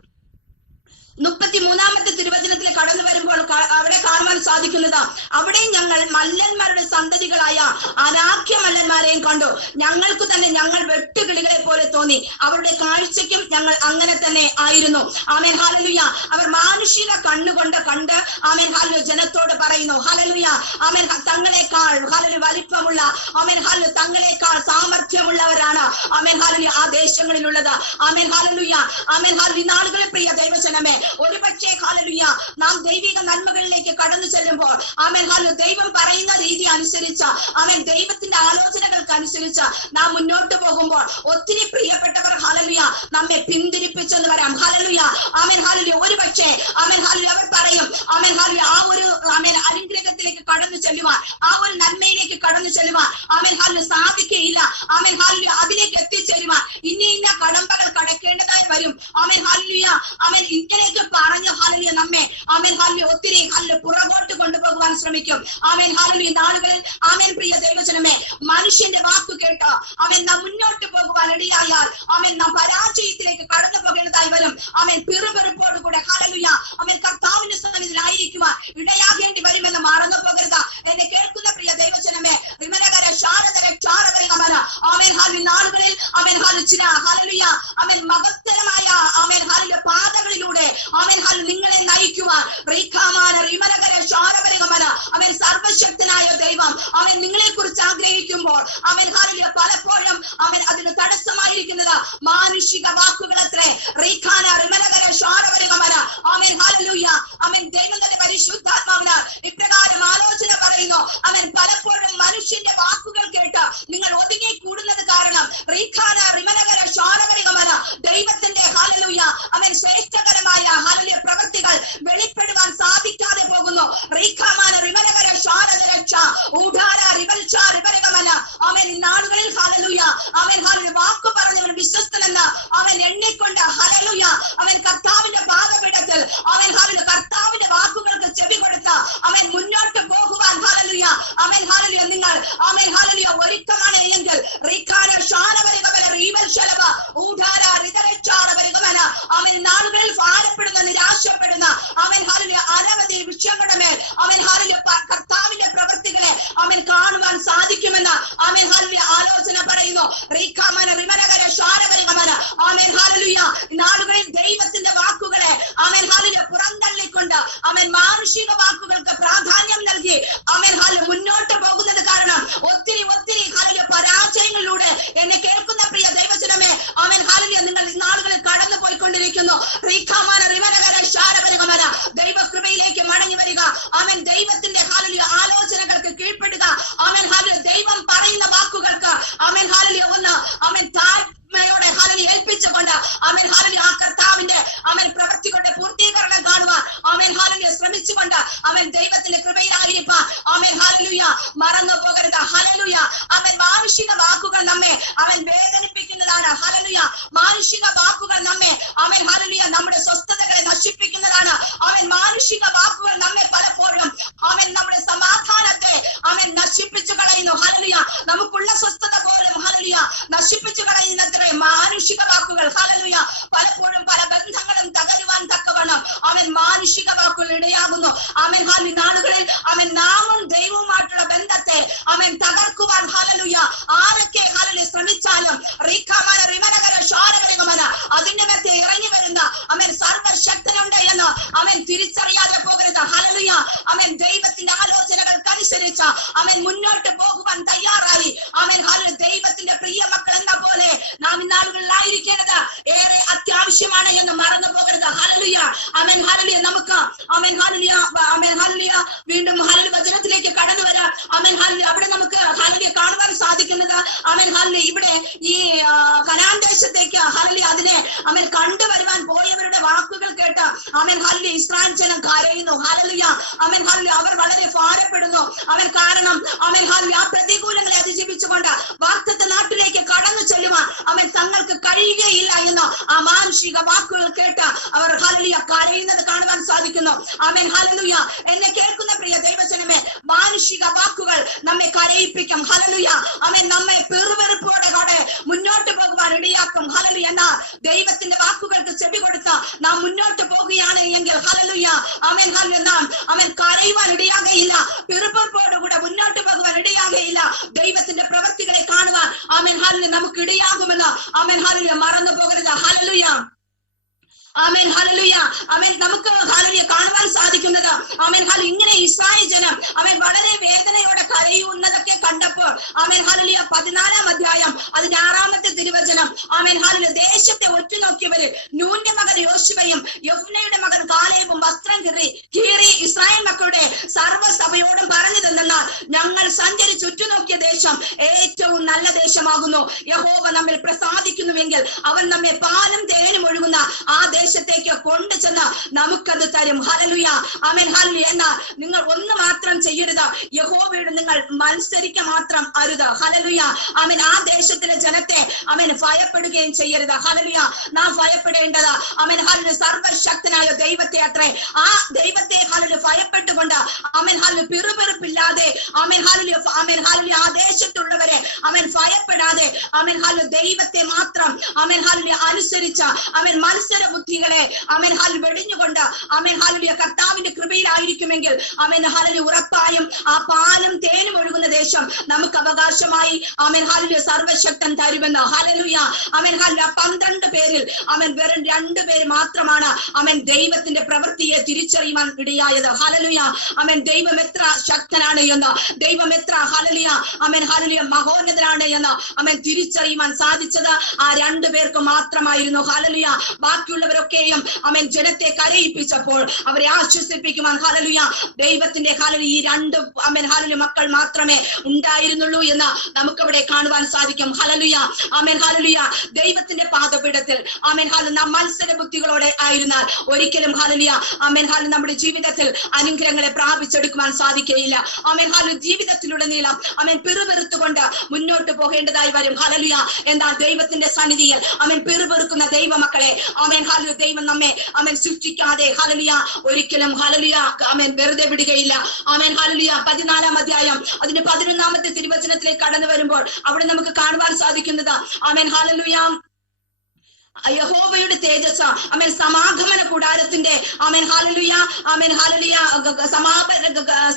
33-ാമത്തെ തിരുവചനത്തിൽ കടന്നു വരുമ്പോൾ അവിടെ കാണുവാൻ സാധിക്കുന്നത് അവിടെ ഞങ്ങൾ മല്ലന്മാരുടെ സന്തതികളായ അനാഖ്യ മല്ലന്മാരെയും കണ്ടു. ഞങ്ങൾക്ക് തന്നെ ഞങ്ങൾ വെട്ടുകിളികളെ പോലെ തോന്നി. അവരുടെ കാഴ്ചയ്ക്കും ഞങ്ങൾ അങ്ങനെ തന്നെ ആയിരുന്നു. ആമേൻ ഹല്ലേലൂയ അവർ മാനുഷിക കണ്ണുകൊണ്ട് കണ്ട് ആമേൻ ഹല്ലേലൂയ ജനത്തോട് പറയുന്നു ഹല്ലേലൂയ ആമേൻ തങ്ങളെക്കാൾ ഹല്ലേലൂയ വലിപ്പമുള്ള ആമേൻ ഹല്ലേലൂയ തങ്ങളെക്കാൾ സാമർഥ്യമുള്ളവരാണ് ആമേൻ ഹല്ലേലൂയ ആ ദേശങ്ങളിലുള്ളത്. ആമേൻ ഹല്ലേലൂയ ആമേൻ ഹല്ലേലൂയ നാളുകളിൽ പ്രിയ ദൈവജനമേ ഒരുപക്ഷേ ഹല്ലേലൂയ നാം ദൈവിക നന്മകളിലേക്ക് കടന്നു ചെല്ലുമ്പോൾ ആമേൻ ഹല്ലേലൂയ ദൈവം പറയുന്ന രീതി അനുസരിച്ച് ആമേൻ ദൈവത്തിന്റെ ആലോചനകൾക്ക് അനുസരിച്ച് നാം മുന്നോട്ട് പോകുമ്പോൾ ഒത്തിരി പ്രിയപ്പെട്ടവർ ഹല്ലേലൂയ നമ്മെ പിന്തിരിപ്പിച്ചെന്ന് വരാം. ഹല്ലേലൂയ ആമേൻ ഹല്ലേലൂയ ഒരുപക്ഷേ ആമേൻ ഹല്ലേലൂയ അവർ പറയും ആമേൻ ഹല്ലേലൂയ ആ ഒരു ആമേൻ അനുഗ്രഹത്തിലേക്ക് കടന്നു ചെല്ലുവാൻ ആ ഒരു നന്മയിലേക്ക് കടന്നു ചെല്ലുവാൻ ആമേൻ ഹല്ലേലൂയ സാധിക്കുകയില്ല. ആമേൻ ഹല്ലേലൂയ അതിലേക്ക് എത്തിച്ചേരുവാൻ ഇന്ന കടമ്പകൾ കടക്കേണ്ടതായി വരും. ആമേൻ ഹല്ലേലൂയ ആമേൻ ഇങ്ങനെയൊക്കെ പറഞ്ഞു ഹല്ലേലൂയ നമ്മെ ആമേൻ ഹല്ലേലൂയ ഒത്തിരി ഹല്ലേലൂയ പുറകോട്ട് കൊണ്ടുപോകുവാൻ ശ്രമിക്കും. ആമേൻ ഹല്ലേലൂയ നാളുകളിൽ ആമേൻ പ്രിയ ദൈവജനമേ മനുഷ്യന്റെ വാക്ക് കേട്ട് ആമേൻ നാം മുന്നോട്ട് പോകുവാൻ ഇടയായാൽ ആമേൻ നാം പരാജയത്തിലേക്ക് കടന്നു പോകേണ്ടതായി വരും. ആമേൻ പിറുപിറുപ്പോടുകൂടെ ഹല്ലേലൂയ ആമേൻ കർത്താവിന്റെ സന്നിധിയിലായിരിക്കുവാൻ ഇടയാകേണ്ടി വരുമെന്ന് മറന്നു പോകരുത്. എന്നെ കേൾക്കുന്ന പ്രിയ ദൈവജനമേ വിമലകര ശാരദര ചാരവരികമന ആമേൻ ഹല്ലേലൂയ നാളുകളിൽ ആമേൻ ഹല്ലേലൂയ ആമേൻ മഹത്തരമായ ആമേൻ ഹല്ലേലൂയ പാതകളിലൂടെ ആമേൻ ഹല്ലേലൂയ നിങ്ങളെ നയിക്കുവാൻ റീഖാമാന റിമലകര ശാരവരികമന ആമേൻ സർവശക്തനായ ദൈവം ആമേൻ നിങ്ങളെ കുറിച്ച് ആഗ്രഹിക്കുമ്പോൾ ആമേൻ ഹല്ലേലൂയ പലപ്പോഴും ആമേൻ അതിന് തടസ്സമായിരിക്കുന്നത് മാനുഷിക വാക്കുകളത്രേ. റീഖാന റിമലകര ശാരവരികമന ആമേൻ ഹല്ലേലൂയ ആമേൻ ദൈവം തന്നെ പരിശുദ്ധാത്മാവിനാൽ ഇപ്രകാരം ആലോചന പറയുന്നു. ആമേൻ പലപ്പോഴും മനുഷ്യന്റെ വാക്കുകൾ കേട്ട് നിങ്ങൾ ഒതുങ്ങി കൂടുന്നത് കാരണം റീഖാന റിമലകര ശാരവരികമന ദൈവത്തിന്റെ ഹല്ലേലൂയ ആമേൻ ശ്രേഷ്ഠകരമായ ഹല്ലേലൂയ പ്രവൃത്തികൾ വെളിപ്പെടുവാൻ സാധിക്കാതെ പോകുന്നു. റീഖാമാന റിമലകര ശാരദരക്ഷ ഊഢാര റിവൽച റിവരകമന ആമേൻ നാളുകളിൽ ഹല്ലേലൂയ ആമേൻ ഹല്ലേലൂയ വാക്ക് പറഞ്ഞവൻ വിശ്വസ്തനെന്ന് അവൻ എണ്ണിക്കൊണ്ട് ഹല്ലേലൂയ അവൻ കർത്താവിന്റെ പാദപീഠത്തിൽ അവൻ ഹല്ലേലൂയ കർത്താവിന്റെ വാക്കുകൾക്ക് ചെവി കൊടുത്ത് അവൻ മുന്നോട്ട് പോകുവാൻ ഹല്ലേലൂയ അവൻ ഹല്ലേലൂയ നിങ്ങൾ അവൻ ഹല്ലേലൂയ ഒരുക്കമാണ് എങ്കിൽ റീഖാന ശാരവരികമന റിവൽശലവ ഊഢാര റിതരച്ചാരവരികമന അവൻ നാളുകളിൽ ഭാരപ്പെടുന്ന നിരാശപ്പെടുന്ന അവൻ ഹല്ലേലൂയ അനവധി വിഷയങ്ങളുടെ മേൽ അവൻ ഹല്ലേലൂയ കർത്താവിന്റെ പ്രവൃത്തികളെ അവൻ കാണുവാൻ സാധിക്കുമെന്ന് അവൻ ഹല്ലേലൂയ ആലോചന പറയുന്നു. റീഖാമന റിമനകര ശാരവരികമന അവൻ ഹല്ലേലൂയ നാളുകളിൽ ദൈവത്തിന്റെ വാക്കുകളെ അവൻ ഹല്ലേലൂയ പുറന്തള്ളിക്കൊണ്ട് അവൻ മാനുഷിക വാക്കുകൾക്ക് പ്രാധാന്യം നൽകി അവൻ ഹല്ലേലൂയ മുന്നോട്ട് പോകുന്നത് കാരണം ഒത്തിരി ഹല്ലേലൂയ പരാജയങ്ങളിലൂടെ എന്നെ കേൾക്കുന്ന പ്രിയ ദൈവജനമേ അവൻ ഹല്ലേലൂയ നിങ്ങൾ നാളുകളിൽ കടന്നു പോയിക്കൊണ്ടിരിക്കുന്നു. റീഖാമന റിമനകര ശാരവരികമന ദൈവകൃപയിലേക്ക് മടങ്ങി വരിക. അവൻ ദൈവത്തിന്റെ ഹല്ലേലൂയ ആലോചനകൾക്ക് കീഴ്പ്പെടുക. അവൻ ഹല്ലേലൂയ ദൈവം പറയുന്ന വാക്കുകൾക്ക് അവൻ ഹല്ലേലൂയ ഒന്ന് അവൻ താഴ്മയോടെ ഹല്ലേലൂയ ഏൽപ്പിച്ചുകൊണ്ട് അവൻ ഹല്ലേലൂയ ആ കർത്താവിന്റെ അവൻ പ്രവൃത്തികളുടെ പൂർത്തീകരണം കാണുവാൻ അവൻ ഹല്ലേലൂയ ശ്രമിച്ചുകൊണ്ട് അവൻ ദൈവത്തിന്റെ കൃപയിലായിരിക്കാൻ അവൻ ഹല്ലേലൂയ മറന്നു പോകരുത്. ഹല്ലേലൂയ അവൻ മാനുഷിക വാക്കുകൾ നമ്മെ അവൻ വേദനിപ്പിക്കുന്നതാണ്. ഹല്ലേലൂയ മാനുഷിക വാക്കുകൾ നമ്മെ അവൻ ഹല്ലേലൂയ നമ്മുടെ സ്വസ്ഥതകളെ നശിപ്പിക്കുന്നതാണ്. അവൻ മാനുഷിക വാക്കുകൾ നമ്മെ പലപ്പോഴും അവൻ നമ്മുടെ സമാധാനത്തെ അവൻ നശിപ്പിച്ചു കളയുന്നു. ഹല്ലേലൂയ നമുക്കുള്ള സ്വസ്ഥത പോലും ഹല്ലേലൂയ നശിപ്പിച്ചു കളയുന്നത്രേ മാനുഷിക വാക്കുകൾ. ഹല്ലേലൂയ തിരിച്ചറിയാതെ പോകരുത്. ഹല്ലേലൂയ. ആമേൻ. ദൈവത്തിന്റെ ആലോചനകൾക്കനുസരിച്ച് ആമേൻ മുന്നോട്ട് പോകുവാൻ തയ്യാറായി ആമേൻ ഹല്ലേലൂയ ദൈവത്തിന്റെ പ്രിയ മക്കൾ എന്ന പോലെ നാം ഇന്നാളുകളിലായിരിക്കേണ്ടത് ഏറെ അത്യാവശ്യമാണ് എന്ന് മറന്നു പോകരുത്. ഹല്ലേലൂയ. ആമേൻ ഹല്ലേലൂയ. നമുക്ക് ആമേൻ ഹല്ലേലൂയ ആമേൻ ഹല്ലേലൂയ വീണ്ടും ഹല്ലേലൂയ വചനത്തിലേക്ക് കടന്നു വരാം. Amen hallelujah. അവിടെ നമുക്ക് ഹല്ലേലൂയ കാണുവാൻ സാധിക്കുന്നത് ആമേൻ ഹല്ലേലൂയ ഇവിടെ ഈ കനാൻ ദേശത്തേക്ക് ഹല്ലേലൂയ അതിനെ ആമേൻ കണ്ടുവരുവാൻ പോയവരുടെ വാക്കുകൾ കേട്ട് ആമേൻ ഹല്ലേലൂയ ഇസ്രായേൽ ജനം കരയുന്നു. ഹല്ലേലൂയ. ആമേൻ ഹല്ലേലൂയ അവർ വളരെ ഭാരപ്പെടുന്നു. അവൻ കാരണം ആമേൻ ഹല്ലേലൂയ ആ പ്രതികൂലങ്ങളെ അതിജീവിച്ചുകൊണ്ട് വാഗ്ദത്ത നാട്ടിലേക്ക് കടന്നു ചെല്ലുവാൻ അവൻ തങ്ങൾക്ക് കഴിയുകയില്ല എന്ന് ആ മാനുഷിക വാക്കുകൾ കേട്ട് അവർ ഹല്ലേലൂയ കരയുന്നത് കാണുവാൻ സാധിക്കുന്നു. Amen hallelujah. എന്നെ കേൾക്കുന്ന പ്രിയ ദൈവജനമേ, മാനുഷിക വാക്കുകൾ നമ്മെ കരയിപ്പിക്കും. ഹല്ലേലൂയ. ആമേൻ നമ്മെ പെറുപെറുപ്പോടെ മുന്നോട്ട് പോകുവാൻ ഇടയാക്കും. ഹല്ലേലൂയ. എന്നാൽ ദൈവത്തിന്റെ വാക്കുകൾക്ക് ചെവി കൊടുത്ത് നാം മുന്നോട്ട് പോകുകയാണ് എങ്കിൽ ഹല്ലേലൂയ ആമേൻ ഹല്ലേലൂയ നാം ആമേൻ കരയുവാൻ ഇടയാകയില്ല. പെറുപെറുപ്പോടുകൂടെ മുന്നോട്ട് പോകുവാൻ ഇടയാകയില്ല. ദൈവത്തിന്റെ പ്രവൃത്തികളെ കാണുവാൻ ആമേൻ ഹല്ലേലൂയ നമുക്ക് ഇടയാകുമെന്ന് ആമേൻ ഹല്ലേലൂയ മറന്നു പോകരുത്. ഹല്ലേലൂയ. ആമേൻ ഹല്ലേലൂയ. ആമേൻ നമുക്ക് ഹല്ലേലൂയ കാണുവാൻ സാധിക്കുന്നത് ആമേൻ ഹല്ലേലൂയ ഇങ്ങനെ ഇസ്രായേൽ ജനം ആമേൻ വളരെ വേദനയോടെ കരയുന്നതൊക്കെ കണ്ടപ്പോൾ ആമേൻ ഹല്ലേലൂയ 14-ാം അധ്യായം അതിന്റെ 6-ാമത്തെ തിരുവചനം ആമേൻ ഹല്ലേലൂയ ദേശത്തെ ഒറ്റുനോക്കിയവര് നൂന്റെ മകൻ യോശുവയും യെഫുന്നെയുടെ മകൻ കാലേബും വസ്ത്രം കീറി ഇസ്രായേൽ മക്കളുടെ സർവ്വസഭയോടും പറഞ്ഞതെന്നാൽ ഞങ്ങൾ സഞ്ചരിച്ച് ഉറ്റുനോക്കിയ ദേശം ഏറ്റവും നല്ല ദേശമാകുന്നു. യഹോവ നമ്മിൽ പ്രസാദിക്കുന്നുവെങ്കിൽ അവൻ നമ്മെ പാലും തേനും ഒഴുകുന്ന ആ ദേശത്തേക്ക് കൊണ്ടുചെന്ന് നമുക്കത് തരും. ഹല്ലേലൂയ. ആമേൻ ഹല്ലേലൂയ. എന്നാൽ നിങ്ങൾ ഒന്ന് മാത്രം ചെയ്യരുത്, യഹോവയോട് നിങ്ങൾ മത്സരിക്കുക മാത്രം അരുത്. ഹല്ലേലൂയ. ആമേൻ ആ ദേശത്തിലെ ജനത്തെ ആമേൻ ഭയപ്പെടുകയും ചെയ്യരുത്. ഹല്ലേലൂയ. നാം ഭയപ്പെടേണ്ടത് ആമേൻ ഹല്ലേലൂയ സർവശക്തനായ ദൈവത്തെ അത്രേ. ആ ദൈവത്തെ ഹല്ലേലൂയ ഭയപ്പെട്ടുകൊണ്ട് ആമേൻ ഹല്ലേലൂയ പിറുപിറുപ്പില്ലാതെ ആമേൻ ഹല്ലേലൂയ ആമേൻ ഹല്ലേലൂയ ആ ദേശത്തുള്ളവരെ ആമേൻ ഭയപ്പെടാതെ ആമേൻ ഹല്ലേലൂയ ദൈവത്തെ മാത്രം ആമേൻ ഹല്ലേലൂയ അനുസരിച്ച് ആമേൻ മത്സര ബുദ്ധികളെ ആമേൻ ഹല്ലേലൂയ വെടിഞ്ഞുകൊണ്ട് ആമേൻ ഹല്ലേലൂയ കർത്താവിന്റെ കൃപയിലായിരിക്കുമെങ്കിൽ ആമേൻ ഹല്ലേലൂയ ഉറപ്പായും ആ പാലും തേനും ഒഴുകുന്ന ദേശം നമുക്ക് അവകാശമായി ആമേൻ ഹല്ലേലൂയ സർവശക്തൻ തരുമെന്ന്. ഹല്ലേലൂയ. ആമേൻ ഹല്ലേലൂയ 12 പേരിൽ ആമേൻ വെറും 2 പേര് മാത്രമാണ് ആമേൻ ദൈവത്തിന്റെ പ്രവൃത്തിയെ തിരിച്ചറിയുവാൻ ഇടയായത്. ഹല്ലേലൂയ. ആമേൻ ദൈവം എത്ര ശക്തനാണ് എന്ന്, ദൈവം എത്ര ഹല്ലേലൂയ ആമേൻ ഹല്ലേലൂയ മഹോന്നതനാണ് എന്ന് ആമേൻ തിരിച്ചറിയുവാൻ സാധിച്ചത് ആ 2 പേർക്ക് മാത്രമായിരുന്നു. ഹല്ലേലൂയ. ബാക്കിയുള്ളവരൊക്കെയും ആമേൻ ജനത്തെ കരയിപ്പിച്ചപ്പോൾ അവരെ ആശ്വസിപ്പിക്കുവാൻ ഹല്ലേലൂയ ദൈവത്തിന്റെ ഹല്ലേലൂയ ഈ 2 ആമേൻ ഹല്ലേലൂയ മക്കൾ മാത്രമേ ഉണ്ടായിരുന്നുള്ളൂ എന്ന് നമുക്കവിടെ കാണുവാൻ സാധിക്കും. ഹല്ലേലൂയ. ആമേൻ ഹല്ലേലൂയ ദൈവത്തിന്റെ പാദപീഠത്തിൽ ആമേൻ ഹല്ലേലൂയ നാം മത്സര ബുദ്ധികളോടെ ആയിരുന്നാൽ ഒരിക്കലും ഹല്ലേലൂയ ആമേൻ ഹല്ലേലൂയ നമ്മുടെ ജീവിതത്തിൽ അനുഗ്രഹങ്ങളെ പ്രാപിച്ചെടുക്കുവാൻ സാധിക്കുകയില്ല. ആമേൻ ഹല്ലേലൂയ ജീവിതത്തിലുടനീളം ആമേൻ പിറുപിറുത്തുകൊണ്ട് മുന്നോട്ട് പോകേണ്ടതായി വരും. ഹല്ലേലൂയ. എന്നാൽ ദൈവത്തിന്റെ സന്നിധിയിൽ ആമേൻ പിറുപിറുക്കുന്ന ദൈവമക്കളെ ആമേൻ ഹല്ലേലൂയ ദൈവം നമ്മെ ആമേൻ സൃഷ്ടിക്കാതെ ഹല്ലേലൂയ ഒരിക്കലും ഹല്ലേലൂയ ആമേൻ വെറുതെ വിടുകയില്ല. ആമേൻ ഹല്ലേലൂയ 14-ാം അധ്യായം അതിന്റെ 11-ാമത്തെ തിരുവചനത്തിലേക്ക് കടന്നു വരുമ്പോൾ അവിടെ നമുക്ക് കാണുവാൻ സാധിക്കുന്നത് ആമേൻ ഹല്ലേലൂയ യഹോവയുടെ തേജസ് ആമേൻ സമാഗമന കൂടാരത്തിന്റെ ആമേൻ ഹല്ലേലൂയ ആമേൻ ഹല്ലേലൂയ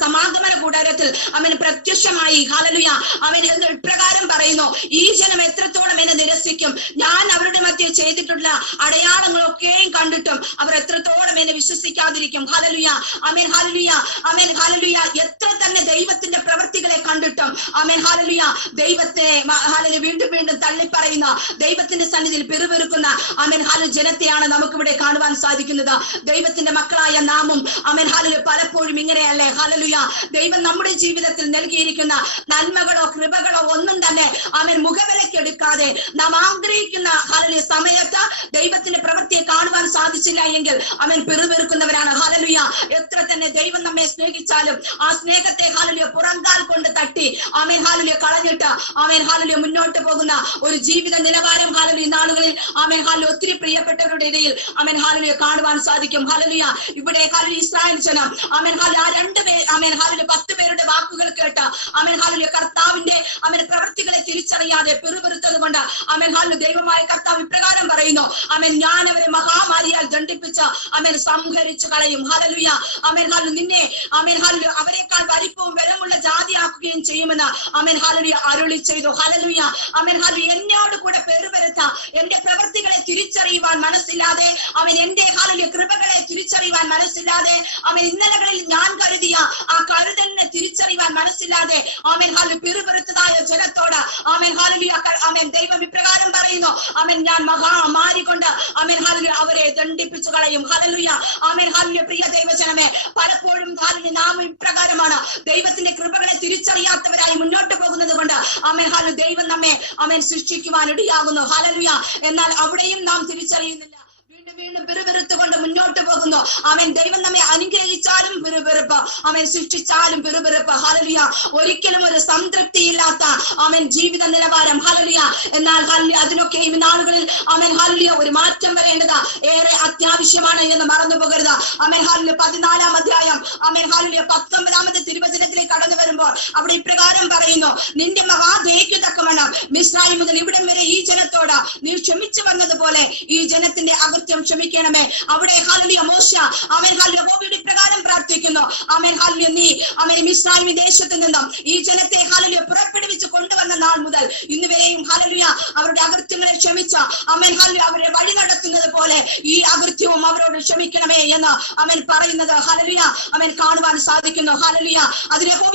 സമാഗമന കൂടാരത്തിൽ ആമേൻ പ്രത്യക്ഷമായി. ഹല്ലേലൂയ. ആമേൻ ഇപ്രകാരം പറയുന്നു, ഈ ജനം എത്രത്തോളം എന്നെ നിരസിക്കും, ഞാൻ അവരുടെ മധ്യേ ചെയ്തിട്ടുള്ള അടയാളങ്ങളൊക്കെയും കണ്ടിട്ടും അവർ എത്രത്തോളം എന്നെ വിശ്വസിക്കാതിരിക്കും. ഹല്ലേലൂയ. ആമേൻ ഹല്ലേലൂയ ആമേൻ ഹല്ലേലൂയ എത്ര തന്നെ ദൈവത്തിന്റെ പ്രവൃത്തികളെ കണ്ടിട്ടും ആമേൻ ഹല്ലേലൂയ ദൈവത്തെ ഹല്ലേലൂയ വീണ്ടും വീണ്ടും തള്ളിപ്പറയുന്ന ദൈവത്തിന്റെ സന്നിധിയിൽ പിറുപിറുക്കുന്ന ആമേൻ ഹല്ലേലൂയ ജനത്തെയാണ് നമുക്കിവിടെ കാണുവാൻ സാധിക്കുന്നത്. ദൈവത്തിന്റെ മക്കളായ നാമും ആമേൻ ഹല്ലേലൂയ പലപ്പോഴും ഇങ്ങനെയല്ലേ? ഹല്ലേലൂയ. ദൈവം നമ്മുടെ ജീവിതത്തിൽ നൽകിയിരിക്കുന്ന നന്മകളോ കൃപകളോ ഒന്നും തന്നെ ആമേൻ മുഖവിലക്കെടുക്കാതെ നാം ആഗ്രഹിക്കുന്ന ഹല്ലേലൂയ സമയത്ത് ദൈവത്തിന്റെ പ്രവൃത്തിയെ കാണുവാൻ സാധിച്ചില്ല എങ്കിൽ ആമേൻ പിറുപിറുക്കുന്നവരാണ്. ഹല്ലേലൂയ. എത്ര തന്നെ ദൈവം നമ്മെ സ്നേഹിച്ചാലും ആ സ്നേഹത്തെ ഹല്ലേലൂയ പുറങ്കാൽ കൊണ്ട് തട്ടി ആമേൻ ഹല്ലേലൂയ കളഞ്ഞിട്ട് ആമേൻ ഹല്ലേലൂയ മുന്നോട്ട് പോകുന്ന ഒരു ജീവിത നിലവാരം ഹല്ലേലൂയ നാളുകളിൽ ആമേൻ ഹല്ലേലൂയ ഒത്തിരി പ്രിയപ്പെട്ടവരുടെ ഇടയിൽ ആമേൻ ഹല്ലേലൂയ കാണുവാൻ സാധിക്കും. ഹല്ലേലൂയ. ഇവിടെ ഹല്ലേലൂയ ഇസ്രായേൽ ജനം ആമേൻ ഹല്ലേലൂയ ആ 2 പേർ ആമേൻ ഹല്ലേലൂയ 10 പേരുടെ വാക്കുകൾ കേട്ട് ആമേൻ ഹല്ലേലൂയ കർത്താവിന്റെ ആമേൻ പ്രവൃത്തികളെ തിരിച്ചറിയാതെ പിറുപിറുത്തത് കൊണ്ട് ആമേൻ ഹല്ലേലൂയ ദൈവമായ കർത്താവ് ഇപ്രകാരം പറയുന്നു, ആമേൻ ഞാൻ അവരെ മഹാമാരിയാൽ ദണ്ഡിപ്പിച്ച് അവൻ സംഹരിച്ചു കളയും. ഹല്ലേലൂയ. ആമേൻ. ഹല്ലേലൂയ. നിന്നെ ആമേൻ ഹല്ലേലൂയ അവരെക്കാൾ വലിപ്പവും ബലമുള്ള ജാതിയാക്കുകയും ചെയ്യുമെന്ന് ആമേൻ ഹല്ലേലൂയ അരുളി ചെയ്തു. ഹല്ലേലൂയ. ആമേൻ ഹല്ലേലൂയ. എന്നോട് കൂടെ പെരുപെരുത്ത എന്റെ പ്രവൃത്തികളെ തിരിച്ചറിയുവാൻ മനസ്സില്ലാതെ, അവൻ എന്റെ ഹല്ലേലൂയ കൃപകളെ തിരിച്ചറിയുവാൻ മനസ്സില്ലാതെ, അവൻ ഇന്നലകളിൽ ഞാൻ കരുതിയ ആ കരുതലിനെ തിരിച്ചറിയുവാൻ മനസ്സില്ലാതെ ആമേൻ ഹല്ലേലൂയ പെരുപെരുത്തതായ ജനത്തോട് ആമേൻ ഹല്ലേലൂയ ആമേൻ ദൈവം ഇപ്രകാരം പറയുന്നു, ആമേൻ ഞാൻ മഹാമാരി കൊണ്ട് ആമേൻ ഹല്ലേലൂയ അവരെ ദണ്ഡിപ്പിച്ചു കളയും. ഹല്ലേലൂയ. ആമേൻ ഹല്ലേലൂയ. പ്രിയ ദൈവജനമേ, പലപ്പോഴും ഹല്ലേലൂയ നാം ഇപ്രകാരമാണ് ദൈവത്തിന്റെ കൃപകളെ തിരിച്ചറിയാത്തവരായി മുന്നോട്ട് പോകുന്നത് കൊണ്ട് ആമേൻ ഹല്ലേലൂയ ദൈവം നമ്മെ ആമേൻ സൃഷ്ടിക്കുവാൻ ഇടയാകുന്നു. ഹല്ലേലൂയ. എന്നാൽ അവിടെയും നാം തിരിച്ചറിയുന്നില്ല. വീണ്ടും പിറുപിറുത്തുകൊണ്ട് മുന്നോട്ട് പോകുന്നു. അവൻ ദൈവം നമ്മെ അനുഗ്രഹിച്ചാലും പിറുപിറുപ്പ്, അവൻ സൃഷ്ടിച്ചാലും പിറുപിറുപ്പ്. ഹല്ലേലൂയ. ഒരിക്കലും ഒരു സംതൃപ്തിയില്ലാത്ത അവൻ ജീവിത നിലവാരം. ഹല്ലേലൂയ. എന്നാൽ ഹല്ലേലൂയ അതിനൊക്കെ ഈ നാളുകളിൽ അവൻ ഹല്ലേലൂയ ഒരു മാറ്റം വരേണ്ടത് ഏറെ അത്യാവശ്യമാണ് എന്ന് മറന്നു പോകരുത്. അവൻ ഹല്ലേലൂയ 14-ാം അധ്യായം അവൻ ഹല്ലേലൂയ 19-ാമത്തെ തിരുവചനത്തിലേക്ക് കടന്നു വരുമ്പോൾ അവിടെ ഇപ്രകാരം പറയുന്നു, നിന്റെ മഹാദയയ്ക്കു തക്കവണ്ണം മിസ്രയീം മുതൽ ഇവിടം വരെ ഈ ജനത്തോട് നീ ക്ഷമിച്ചു വന്നതുപോലെ ഈ ജനത്തിന്റെ അകൃത്യം ക്ഷമിക്കണമേ. അവിടെ ഹല്ലേലൂയ മോശ അവൻ ഹല്ലേലൂയ യഹോവയുടെ പ്രകാരം പ്രാർത്ഥിക്കുന്നു. ആമേൻ ഹല്ലേലൂയ നീ ആമേൻ മിസ്രയീം ദേശത്തു നിന്നും ഈ ജനത്തെ ഹല്ലേലൂയ പുറപ്പെടുവിച്ച് കൊണ്ടുവന്ന നാൾ മുതൽ ഇന്ന് വരെയും ഹല്ലേലൂയ അവരുടെ അകൃത്യങ്ങളെ ക്ഷമിച്ച ആമേൻ ഹല്ലേലൂയ അവരെ വഴി നടത്തുന്നത് പോലെ ഈ അകൃത്യവും അവരോട് ക്ഷമിക്കണമേ എന്ന് അവൻ പറയുന്നത് ഹല്ലേലൂയ അവൻ കാണുവാൻ സാധിക്കുന്നു. ഹല്ലേലൂയ. അതിന് യഹോവ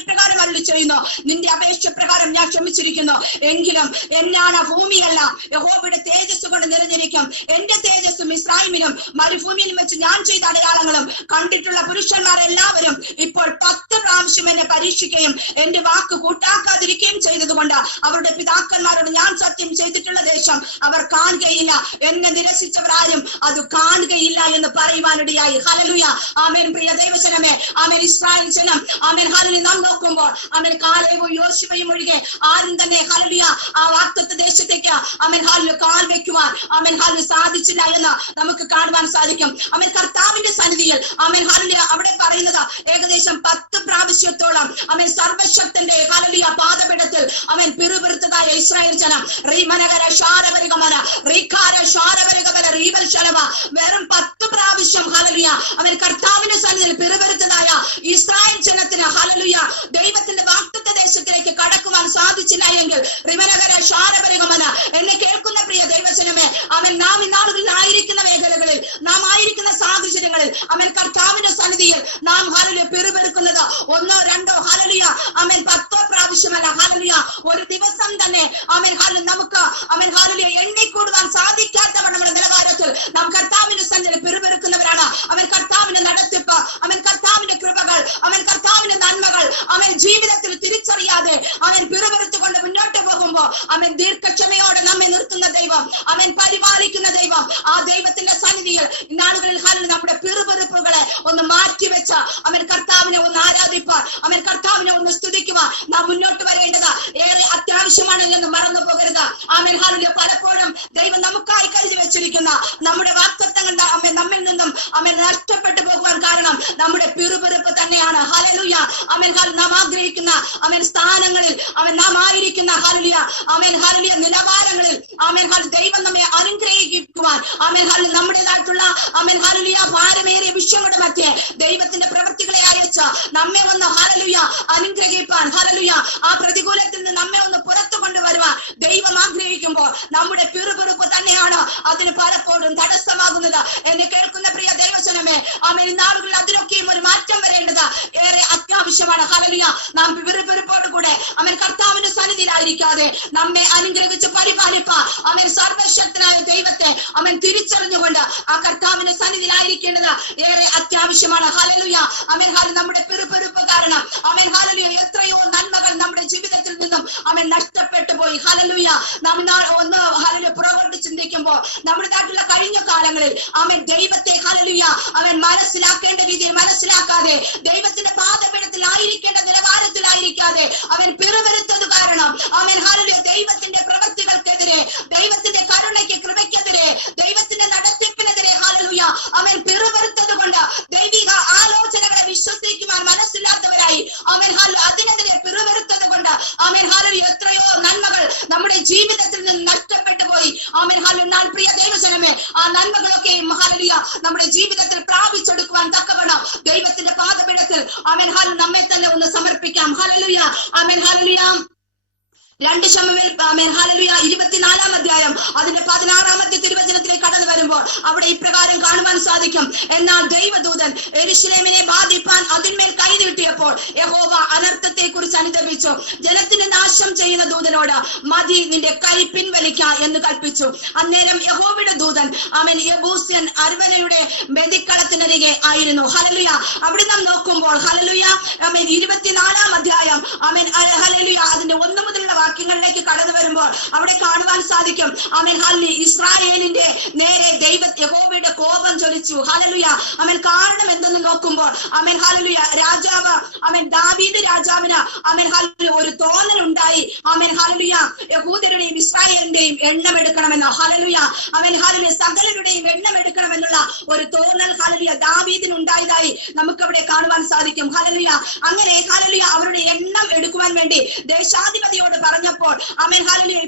ഇപ്രകാരം അരുളി ചെയ്യുന്നു, നിന്റെ അപേക്ഷ പ്രകാരം ഞാൻ ക്ഷമിച്ചിരിക്കുന്നു. എങ്കിലും എന്നാണ് ഭൂമിയല്ല യഹോവയുടെ തേജസ് കൊണ്ട് നിറഞ്ഞിരിക്കും. എന്റെ തേജസ്സും മിസ്രയീമിലും മരുഭൂമിയിലും വെച്ച് ഞാൻ ചെയ്ത അടയാളങ്ങളും കണ്ടിട്ടുള്ള പുരുഷന്മാർ എല്ലാവരും ഇപ്പോൾ 10 പ്രാവശ്യം എന്നെ പരീക്ഷിക്കുകയും എന്റെ വാക്ക് കൂട്ടാക്കാതിരിക്കുകയും ചെയ്തതുകൊണ്ട് അവരുടെ പിതാക്കന്മാരോട് ഞാൻ സത്യം ചെയ്തിട്ടുള്ള ദേശം അവർ കാണുകയില്ല, എന്നെ നിരസിച്ചവരാരും അത് കാണുകയില്ല എന്ന് പറയുവാനിടയായി. ഹല്ലേലൂയ. ആമേൻ. പ്രിയ ദൈവജനമേ, ആമേൻ ഇസ്രായേൽ ജനം ആമേൻ ഹല്ലേലൂയ നാം നോക്കുമ്പോൾ ആമേൻ കാലേബും യോശുവയും ഒഴികെ ആരും തന്നെ ഹല്ലേലൂയ ആ വാഗ്ദത്ത ദേശത്തേക്ക് ആമേൻ ഹല്ലേലൂയ കാൽ വെക്കുവാൻ ആമേൻ ഹല്ലേലൂയ സാധിച്ചില്ല എന്ന് നമുക്ക് കാണുവാൻ സാധിക്കും. ആമേൻ കർത്താവിന്റെ സന്നിധിയിൽ ആമേൻ ഹല്ലേലൂയ അവിടെ പറയുന്നത് ഏകദേശം 10 പ്രാവശ്യത്തോളം ആമേൻ സർവശക്തന്റെ ഹല്ലേലൂയ പാദപീഠത്തിൽ ആമേൻ പിറുപിറുത്തതായ ഇസ്രായേൽ ജനം റീമനഗര ശാരവരികമന റീകാര ശാരവരികമന റീവൽ ശലവ വെറും 10 പ്രാവശ്യം ഹല്ലേലൂയ ആമേൻ കർത്താവിന്റെ സന്നിധിയിൽ പിറുപിറുത്തതായ ഇസ്രായേൽ ജനത്തിന് ഹല്ലേലൂയ ദൈവത്തിന്റെ വാഗ്ദത്ത ദേശത്തിലേക്ക് കടക്കുവാൻ സാധിച്ചില്ല എങ്കിൽ റിമനഗര ശാരവരികമന എന്നെ കേൾക്കുന്ന പ്രിയ ദൈവജനമേ, അവൻ നാം ഇന്നാളുകളിൽ ആയിരിക്കുന്ന മേഖലകളിൽ നാം ആയിരിക്കുന്ന സാഹചര്യങ്ങളിൽ അവൻ കർത്താവിന്റെ സന്നിധിയിൽ നാം ഹല്ലേലൂയ പിറുപിറുക്കുന്നത് 1, 2 ഹല്ലേലൂയ അവൻ 10 പ്രാവശ്യമല്ല. ഹല്ലേലൂയ ഒരു ദിവസം തന്നെ അവൻ ഹല്ലേലൂയ നമുക്ക് അവൻ ഹല്ലേലൂയ എണ്ണിക്കൂടുവാൻ സാധിക്കാത്തവണ്ണമുള്ള നിലവാരത്തിൽ നാം കർത്താവിന്റെ സന്നിധിയിൽ പിറുപിറുക്കുന്നവരാണ്. അവൻ കർത്താവിന്റെ നടത്തിപ്പ്, അവൻ കർത്താവിന്റെ കൃപകൾ, അവൻ കർത്താവിന്റെ നന്മകൾ അവൻ ജീവിതത്തിൽ തിരിച്ചറിയാതെ അവൻ പിറുപിറുത്തുകൊണ്ട് മുന്നോട്ട് പോകുമ്പോൾ അവൻ ദീർഘക്ഷമയോടെ നമ്മെ നിർത്തുന്ന ദൈവം, അവൻ പരിപാലിക്കുന്ന ദൈവം, ആ ദൈവത്തിന്റെ സന്നിധിയിൽ നാളുകളിൽ ഹല്ലേലൂയ നമ്മുടെ പിറുപിറുപ്പുകളെ ഒന്ന് മാറ്റിവെച്ച അവൻ കർത്താവിനെ ഒന്ന് ആരാധിപ്പാൻ, അവൻ കർത്താവിനെ ഒന്ന് സ്തുതിക്കുവാൻ നാം മുന്നോട്ട് വരേണ്ടത് ഏറെ അത്യാവശ്യമാണ് എന്ന് മറന്നു പോകരുത്. ആമേൻ ഹല്ലേലൂയ പലപ്പോഴും ദൈവം നമുക്കായി കരുതി വെച്ചിരിക്കുന്ന നമ്മുടെ വാഗ്ദത്തങ്ങൾ നമ്മിൽ നിന്നും അവൻ നഷ്ടപ്പെട്ടു പോകുവാൻ കാരണം നമ്മുടെ പിറുപിറുപ്പ് തന്നെയാണ്. ഹല്ലേലൂയ. ആമേൻ ഹല്ലേലൂയ നാം ആഗ്രഹിക്കുന്ന അവൻ സ്ഥാനങ്ങളിൽ അവൻ നാം ആയിരിക്കുന്ന ഹല്ലേലൂയ ആമേൻ ഹല്ലേലൂയ നിലവാരങ്ങളിൽ ആമേൻ ഹല്ലേലൂയ ദൈവം നമ്മെ അനുഗ്രഹിക്കുവാൻ ആമേൻ ഹല്ലേലൂയ നമ്മുടേതായിട്ടുള്ള ആമേൻ ഹല്ലേലൂയ ഭാരമേറിയ വിഷയങ്ങളുടെ മധ്യേ ദൈവത്തിന്റെ പ്രവൃത്തികളെ അയച്ച് നമ്മെ ഒന്ന് ഹല്ലേലൂയ അനുഗ്രഹിപ്പാൻ ഹല്ലേലൂയ ആ പ്രതികൂലത്തിൽ നിന്ന് നമ്മെ ഒന്ന് പുറത്തു കൊണ്ടുവരുവാൻ ദൈവം ആഗ്രഹിക്കുമ്പോൾ നമ്മുടെ പിറുപിറുപ്പ് തന്നെയാണ് അതിന് പലപ്പോഴും തടസ്സമാകുന്നത്. എന്നെ കേൾക്കുന്ന പ്രിയ ദൈവജനമേ, ആമേൻ നാളുകളിൽ അതിനൊക്കെയും ഒരു മാറ്റം വരേണ്ടത് ഏറെ അത്യാവശ്യമാണ്. ഹല്ലേലൂയ നാം പിറുപിറുപ്പോട് കൂടെ അവൻ കർത്താവിന്റെ സന്നിധിയിലായിരിക്കാതെ നമ്മെ അനുഗ്രഹിച്ച് പരിപാലിപ്പാൻ അവൻ സർവശക്തനായ ദൈവത്തെ അവൻ തിരിച്ചറിഞ്ഞുകൊണ്ട് ആ കർത്താവിന്റെ സന്നിധിയിലായിരിക്കേണ്ടത് ഏറെ അത്യാവശ്യമാണ്. ഹല്ലേലൂയ. ആമേൻ ഹല്ലേലൂയ നമ്മുടെ പിറുപിറുപ്പ് കാരണം ആമേൻ ഹല്ലേലൂയ എത്രയോ നന്മകൾ നമ്മുടെ ജീവിതത്തിൽ നിന്നും അവൻ നഷ്ടപ്പെട്ടു പോയി. ഹല്ലേലൂയ നാം ഒന്ന് ഹല്ലേലൂയ പുറകോട്ട് ചിന്തിക്കുമ്പോൾ നമ്മുടെ നാട്ടിലുള്ള കഴിഞ്ഞ കാലങ്ങളിൽ അവൻ ദൈവത്തെ ഹല്ലേലൂയ അവൻ മനസ്സിലാക്കേണ്ട രീതിയിൽ മനസ്സിലാക്കാതെ ദൈവത്തിന്റെ പാദപീഠത്തിൽ ആയിരിക്കേണ്ട നിലവാരത്തിലായിരിക്കാതെ അവൻ പിറുപിറുത്തത് കാരണം അവൻ ഹല്ലേലൂയ ദൈവത്തിന്റെ പ്രവൃത്തികൾക്കെതിരെ, ദൈവത്തിന്റെ കരുണയ്ക്ക് കൃപയ്ക്കെതിരെ, ദൈവത്തിന്റെ നടത്തിപ്പിനെതിരെ ഹല്ലേലൂയ അവൻ പിറുപിറുത്തത് കൊണ്ട് ദൈവിക ആലോചനകളെ വിശ്വസിക്കുവാൻ മനസ്സില്ലാത്തവരായി അവൻ അതിനെതിരെ പിറുപിറുത്തത് കൊണ്ട് അവൻ ഹല്ലേലൂയ എത്രയോ നന്മകൾ നമ്മുടെ ജീവിതത്തിൽ നിന്ന് നഷ്ടപ്പെട്ടു പോയി. Amen hallelujah. പ്രിയ ദൈവജനമേ, ആ നന്മകളൊക്കെ ഹല്ലേലൂയ നമ്മുടെ ജീവിതത്തിൽ പ്രാപിച്ചെടുക്കുവാൻ തക്കവണ്ണം ദൈവത്തിന്റെ പാദപീഠത്തിൽ ആമേൻ ഹല്ലേലൂയ നമ്മെ തന്നെ ഒന്ന് സമർപ്പിക്കാം. ഹല്ലേലൂയ, ആമേൻ ഹല്ലേലൂയ. 2 ശമൂവേൽ ആമേൻ ഹല്ലേലൂയ 24-ാം അധ്യായം അതിന്റെ 16-ാമത്തെ തിരുവചനത്തിലേക്ക് കടന്നു വരുമ്പോൾ അവിടെ ഇപ്രകാരം കാണുവാൻ സാധിക്കും. എന്നാൽ ദൈവദൂതൻ യെരൂശലേമിനെ ബാധിപ്പാൻ അതിന്മേൽ കൈ നീട്ടിയപ്പോൾ യഹോവ അനർത്ഥത്തെ കുറിച്ച് അനുതപിച്ചു. ജനത്തിന് നാശം ചെയ്യുന്ന ദൂതനോട് മതി, നിന്റെ കൈ പിൻവലിക്ക എന്ന് കൽപ്പിച്ചു. അന്നേരം യഹോവയുടെ ദൂതൻ ആമേൻ യെബൂസ്യൻ അരവനയുടെ ബലിക്കളത്തിനരികെ ആയിരുന്നു. ഹല്ലേലൂയ. അവിടെ നാം നോക്കുമ്പോൾ ഹല്ലേലൂയ ആമേൻ 24-ാം അധ്യായം ആമേൻ ഹല്ലേലൂയ അതിന്റെ 1 മുതലുള്ള വാക്യങ്ങളിലേക്ക് കടന്നു വരുമ്പോൾ അവിടെ കാണുവാൻ സാധിക്കും. ആമേൻ ഹല്ലേലൂയ ഇസ്രായേലിന്റെ നേരെ യഹോവയുടെ കോപം ജ്വലിച്ചു. ഹല്ലേലൂയ. ആമേൻ കാരണം എന്തെന്ന് നോക്കുമ്പോൾ ആമേൻ ഹല്ലേലൂയ രാജാവ് ആമേൻ ദാവീദ് രാജാവിന് ആമേൻ ഹല്ലേലൂയ ഒരു തോന്നൽ ഉണ്ടായി. ആമേൻ ഹല്ലേലൂയ യഹൂദരുടെയും ഇസ്രായേലിന്റെയും എണ്ണം എടുക്കണമെന്ന്. ഹല്ലേലൂയ. ആമേൻ ഹല്ലേലൂയ സകലരുടെയും എണ്ണം എടുക്കണമെന്നുള്ള ഒരു തോന്നൽ ഹല്ലേലൂയ ദാവീദിന് ഉണ്ടായതായി നമുക്കവിടെ കാണുവാൻ സാധിക്കും. ഹല്ലേലൂയ. അങ്ങനെ ഹല്ലേലൂയ അവരുടെ എണ്ണം എടുക്കുവാൻ വേണ്ടി ദേശാധിപതിയോട് പറഞ്ഞപ്പോൾ ആമേൻ ഹല്ലേലൂയ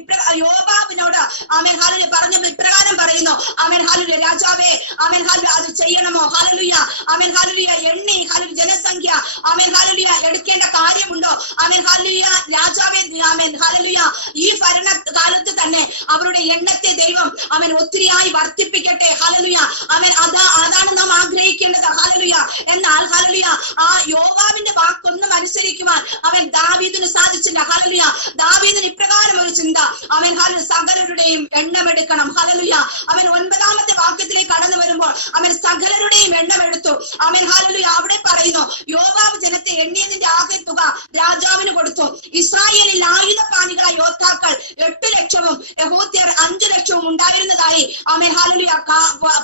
യോവാബിനോട് ആമേൻ ഹല്ലേലൂയ പറഞ്ഞപ്പോൾ ഇപ്രകാരം പറയുന്നു. ആമേൻ ഹല്ലേലൂയ രാജാവേ ആമേൻ ഹല്ലേലൂയ അത് ചെയ്യണമോ? ഹല്ലേലൂയ. ആമേൻ ഹല്ലേലൂയ എണ്ണി ഹല്ലേലൂയ ജനസംഖ്യ ആമേൻ ഹല്ലേലൂയ എടുക്കേണ്ട കാര്യമുണ്ടോ? ആമേൻ ഹല്ലേലൂയ രാജാവേ ആമേൻ ഹല്ലേലൂയ ഈ ഭരണകാലത്ത് തന്നെ അവരുടെ എണ്ണത്തെ ദൈവം ആമേൻ ഒത്തിരിയായി വർദ്ധിപ്പിക്കട്ടെ. ഹല്ലേലൂയ. ആമേൻ അതാണ് നാം ആഗ്രഹിക്കേണ്ടത്. ഹല്ലേലൂയ. എന്നാൽ ഹല്ലേലൂയ ആ യോവാബിന്റെ വാക്കൊന്നും അനുസരിക്കുവാൻ അവൻ ദാവീദിന് സാധിച്ചില്ല. ഹല്ലേലൂയ. ദാവീദിന് ഇപ്രകാരം ഒരു ചിന്ത അവൻ ഹല്ലേലൂയ സകലരുടെയും എണ്ണം എടുക്കണം. ഹല്ലേലൂയ. അവൻ 9-ാമത്തെ വാക്യത്തിലേക്ക് കടന്നു വരുമ്പോൾ അവൻ സകലരുടെയും എണ്ണം എടുത്തു. അവൻ ഹല്ലേലൂയ അവിടെ പറയുന്നു യോവാബ് ജനത്തെ എണ്ണിയതിന്റെ ആകെ തുക രാജാവിന് കൊടുത്തു. ഇസ്രായേലിൽ ആയുധപാണികളായ യോദ്ധാക്കൾ 8 ലക്ഷവും യഹൂദ്യർ 5 ലക്ഷവും ഉണ്ടായിരുന്നതായി ആമേൻ ഹല്ലേലൂയ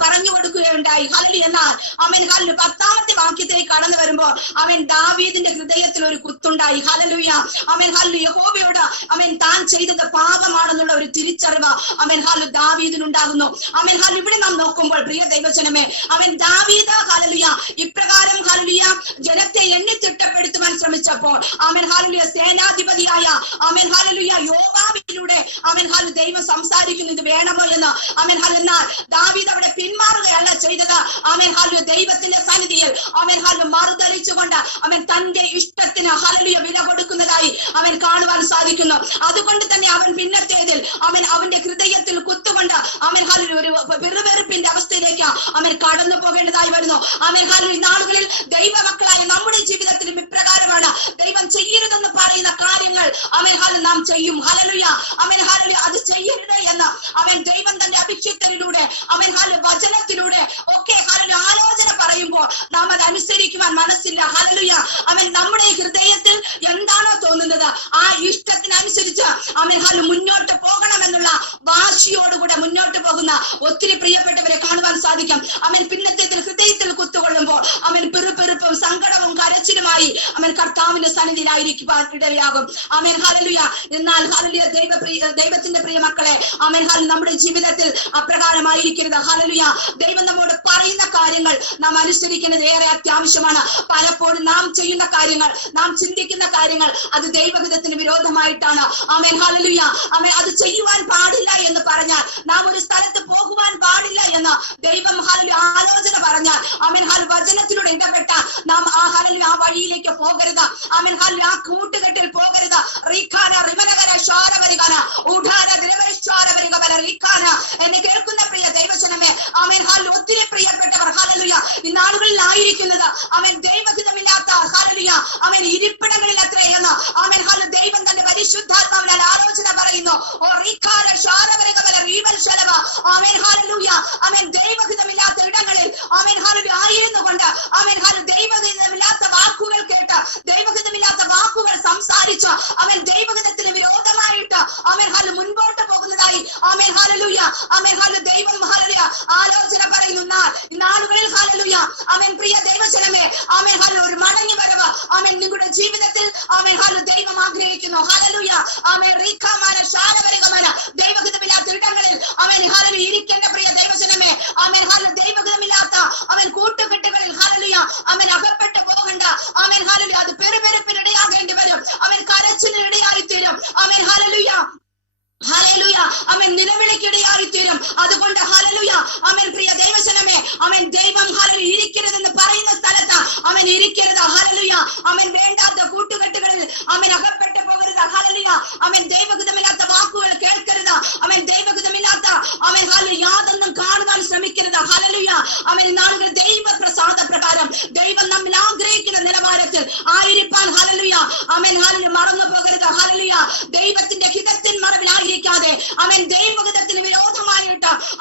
പറഞ്ഞു കൊടുക്കുകയുണ്ടായി. ഹല്ലേലൂയ. എന്നാൽ ആമേൻ ഹല്ലേലൂയ 10-ാമത്തെ വാക്യത്തിലേക്ക് കടന്നു വരുമ്പോൾ അവൻ ദാവീദിന്റെ ഹൃദയത്തിൽ ഒരു കുത്തുണ്ടായി. ഹല്ലേലൂയ. ആമേൻ ഹല്ലേലൂയ യഹോവയോട് അവൻ താൻ ചെയ്തത് പാപമാണെന്നുള്ള ഒരു തിരിച്ചറിവ് അവൻ ഹല്ലേലൂയ ദാവീദിനുണ്ടാകുന്നു. അവൻ ഹല്ലേലൂയ ഇവിടെ നാം നോക്കുമ്പോൾ പ്രിയ ദൈവജനമേ അവൻ ദാവീദ് ഹല്ലേലൂയ ഇപ്രകാരം ഹല്ലേലൂയ ജനത്തെ എണ്ണി തിട്ടപ്പെടുത്തുവാൻ ശ്രമിച്ചപ്പോൾ ആമേൻ ഹല്ലേലൂയ സേനാധിപതിയായ ആമേൻ ഹല്ലേലൂയ യോവാബിലൂടെ ആമേൻ ഹല്ലേലൂയ ദൈവം സംസാരിക്കുന്നത് വേണമോ എന്ന് ആമേൻ ഹല്ലേലൂയ ദാവീദ് അവിടെ പിന്മാറുകയല്ല ചെയ്തത്. ആമേൻ ഹല്ലേലൂയ ദൈവത്തിന്റെ സന്നിധിയിൽ ആമേൻ ഹല്ലേലൂയ മറുതലിച്ചുകൊണ്ട് അവൻ തന്റെ ഇഷ്ടത്തിന് ഹല്ലേലൂയ വില കൊടുക്കുന്നതായി അവൻ കാണുവാൻ സാധിക്കുന്നു. അതുകൊണ്ട് തന്നെ അവൻ പിന്നത്തേതിൽ അവന്റെ ഹൃദയത്തിൽ കുത്തുകൊണ്ട് അവൻ ഹല്ലേലൂയ ഒരു വെറുവെറുപ്പിന്റെ അവസ്ഥയിലേക്ക് അവൻ കടന്നു പോകേണ്ടതായി വരുന്നു. അവൻ ഹല്ലേലൂയ നാളുകളിൽ ദൈവമക്കളായ നമ്മുടെ ജീവിതത്തിലും ഇപ്രകാരമാണ്. ദൈവം ചെയ്യരുതെന്ന് പറയുന്ന കാര്യങ്ങൾ അവൻ ഹല്ലേലൂയ നാം ചെയ്യും. ഹല്ലേലൂയ. അവൻ ഹല്ലേലൂയ അത് ചെയ്യരുത് എന്ന് അവൻ ദൈവം തന്റെ അഭിഷിക്തരിലൂടെ അവൻ ഹല്ലേലൂയ വചനത്തിലൂടെ ഒക്കെ ഹല്ലേലൂയ ആലോചന പറയുമ്പോൾ നാം അത് അനുസരിക്കുവാൻ മനസ്സില്ല. ഹല്ലേലൂയ. അവൻ നമ്മുടെ ഹൃദയത്തിൽ എന്താണോ തോന്നുന്നത് ആ ഇഷ്ടത്തിനനുസരിച്ച് അവൻ ഹല്ലേലൂയ മുന്നോട്ട് പോകണമെന്നുള്ള വാശിയോടുകൂടെ മുന്നോട്ട് പോകുന്ന ഒത്തിരി പ്രിയപ്പെട്ടവരെ കാണുവാൻ സാധിക്കും. അവൻ പിന്നത്തേതിൽ ഹൃദയത്തിൽ കുത്തുകൊള്ളുമ്പോൾ അവൻ പെറുപ്പെറുപ്പും സങ്കടവും കരച്ചിലുമായി അവൻ കർത്താവിന്റെ സന്നിധിയിലായിരിക്കുവാൻ ഇടയാകും. അവൻ ഹല്ലേലൂയ. എന്നാൽ ഹല്ലേലൂയ ദൈവത്തിന്റെ പ്രിയ മക്കളെ അവൻ ഹല്ലേലൂയ നമ്മുടെ ജീവിതത്തിൽ അപ്രകാരമായിരിക്കരുത്. ഹല്ലേലൂയ. ദൈവം നമ്മോട് പറയുന്ന കാര്യങ്ങൾ നാം അനുസരിക്കുന്നത് ഏറെ അത്യാവശ്യമാണ്. പലപ്പോഴും നാം ചെയ്യുന്ന കാര്യങ്ങൾ നാം ചിന്തിക്കുന്ന കാര്യങ്ങൾ അത് ദൈവഹിതത്തിന് വിരോധമായിട്ടാണ്. ആമേൻ ഹല്ലേലൂയ. ആമേൻ അത് ചെയ്യുവാൻ പാടില്ല എന്ന് പറഞ്ഞാൽ നാം ഒരു സ്ഥലത്ത് പോകുവാൻ പാടില്ല എന്ന് ദൈവം ഹല്ലേലൂയ ആലോചന പറഞ്ഞാൽ ആമേൻ ഹല്ലേലൂയ വചനത്തിലൂടെ ഇടപെട്ട നാം ആ ഹല്ലേലൂയ ആ വഴിയിലേക്ക് പോകരുത്. ആമേൻ ഹല്ലേലൂയ ആ കൂട്ടുകെട്ടിൽ പോകരുത്. റീഖാന റിമനകര ശാരവരികന ഉഠാന ദിലവരശാരവരികവല റീഖാന എന്നെ കേൾക്കുന്ന പ്രിയ ദൈവജനമേ ആമേൻ ഹല്ലേലൂയ ഒത്തിരി പ്രിയപ്പെട്ടവർ ഹല്ലേലൂയ ഈ നാളുകളിലായിരിക്കുന്നത് അവൻ ദൈവഹിതമില്ലാത്ത ഹല്ലേലൂയ അവൻ ഇരിപ്പിടങ്ങളിൽ അത്രയെന്ന് ആമേൻ ഹല്ലേലൂയ ദൈവം തന്റെ പരിശുദ്ധാത്മാവിനാൽ ആലോചന പറയുന്നു. ഓ റീഖാന ശാരവരികവല റീവൽ ശലവ ആമേൻ ഹല്ലേലൂയ അവൻ ദൈവഹിതമില്ലാത്ത ഇടങ്ങളിൽ ആമേൻ ഹല്ലേലൂയ ആയിരുന്നു കൊണ്ട് ആമേൻ ഹല്ലേലൂയ ദൈവഹിതമില്ലാത്ത വാക്കുകൾ കേട്ട് ദൈവഹിതമില്ലാത്ത വാക്കുകൾ സംസാരിച്ച് അവൻ ദൈവഹിതത്തിന് വിരോധമായിട്ട് ആമേൻ ഹല്ലേലൂയ മുൻപോട്ട് പോകുന്നതായി ആമേൻ ഹല്ലേലൂയ ആമേൻ ഹല്ലേലൂയ ദൈവം ഹല്ലേലൂയ ആലോചന പറയുന്നു. നാളുകളിൽ ഹല്ലേലൂയ ആമേൻ പ്രിയ ദൈവജനമേ ആമേൻ ഹല്ലേലൂയ ഒരു മടങ്ങി വരവ് ആമേൻ നിങ്ങളുടെ ജീവിതത്തിൽ ആമേൻ ഹല്ലേലൂയ ദൈവം ആഗ്രഹിക്കുന്നു. ഹല്ലേലൂയ. ആമേൻ റീഖാമാന ശാരവരികമാന ദൈവഹിതമില്ലാത്ത ഇടങ്ങളിൽ ആമേൻ ഹല്ലേലൂയ ഇരിക്കേണ്ട പ്രിയ ദൈവജനമേ ആമേൻ ഹല്ലേലൂയ ദൈവഹിതമില്ലാത്ത അവൻ കൂട്ടുകെട്ടുകളിൽ ഹല്ലേലൂയ അവൻ അകപ്പെട്ടു പോകണ്ട. ആമേൻ ഹല്ലേലൂയ അത് പെറുപെറുപ്പിനിടയാകേണ്ടി വരും. അവൻ കരച്ചിലിനിടയായി തീരും. ആമേൻ ഹല്ലേലൂയ ഹല്ലേലൂയ അവൻ നിലവിളിക്കിടയായി തീരും. അതുകൊണ്ട്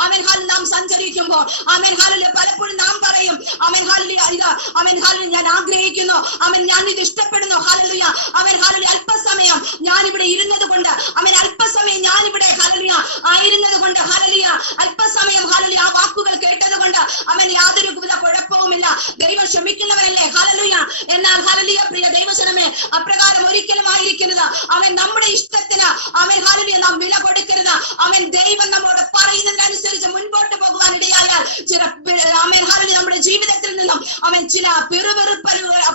ആമേൻ ഹാലി നാം സഞ്ചരിക്കുമ്പോൾ ആമേൻ ഹാലി പലപ്പോഴും നാം പറയും ആമേൻ ഹാലി ആമേൻ ഹാലി ഞാൻ ആഗ്രഹിക്കുന്നു, ആമേൻ ഞാൻ ഇത് ഇഷ്ടപ്പെടുന്നു, ഹാലലുയ ആമേൻ ഹാലി അല്പസമയം ഞാൻ ഇവിടെ ഇരുന്നത് കൊണ്ട്, ആമേൻ അല്പസമയം ഞാൻ ഇവിടെ ഹാലലുയ ആയിരുന്നത് കൊണ്ട്, ഹാലലുയ അല്പസമയം ഹാലലുയ ആ വാക്കുകൾ കേട്ടത് കൊണ്ട് അവൻ യാതൊരു കുഴപ്പവുമില്ല, ദൈവം ക്ഷമിക്കുന്നവനല്ലേ, ഹാലലുയ. എന്നാൽ ഹാലലുയ പ്രിയ ദൈവജനമേ, അപ്രകാരം ഒരിക്കലും ആയിരിക്കരുത്. അവൻ നമ്മുടെ ഇഷ്ടത്തിന് അവൻ ഹാലലുയ നാം വില കൊടുക്കരുത്. അവൻ ദൈവം നമ്മോട് പറയുന്നതിനനുസരിച്ച് മുൻപോട്ട് പോകുവാൻ ഇടയായാൽ ചില അവൻ ഹാലലുയ നമ്മുടെ ജീവിതത്തിൽ നിന്നും അവൻ ചില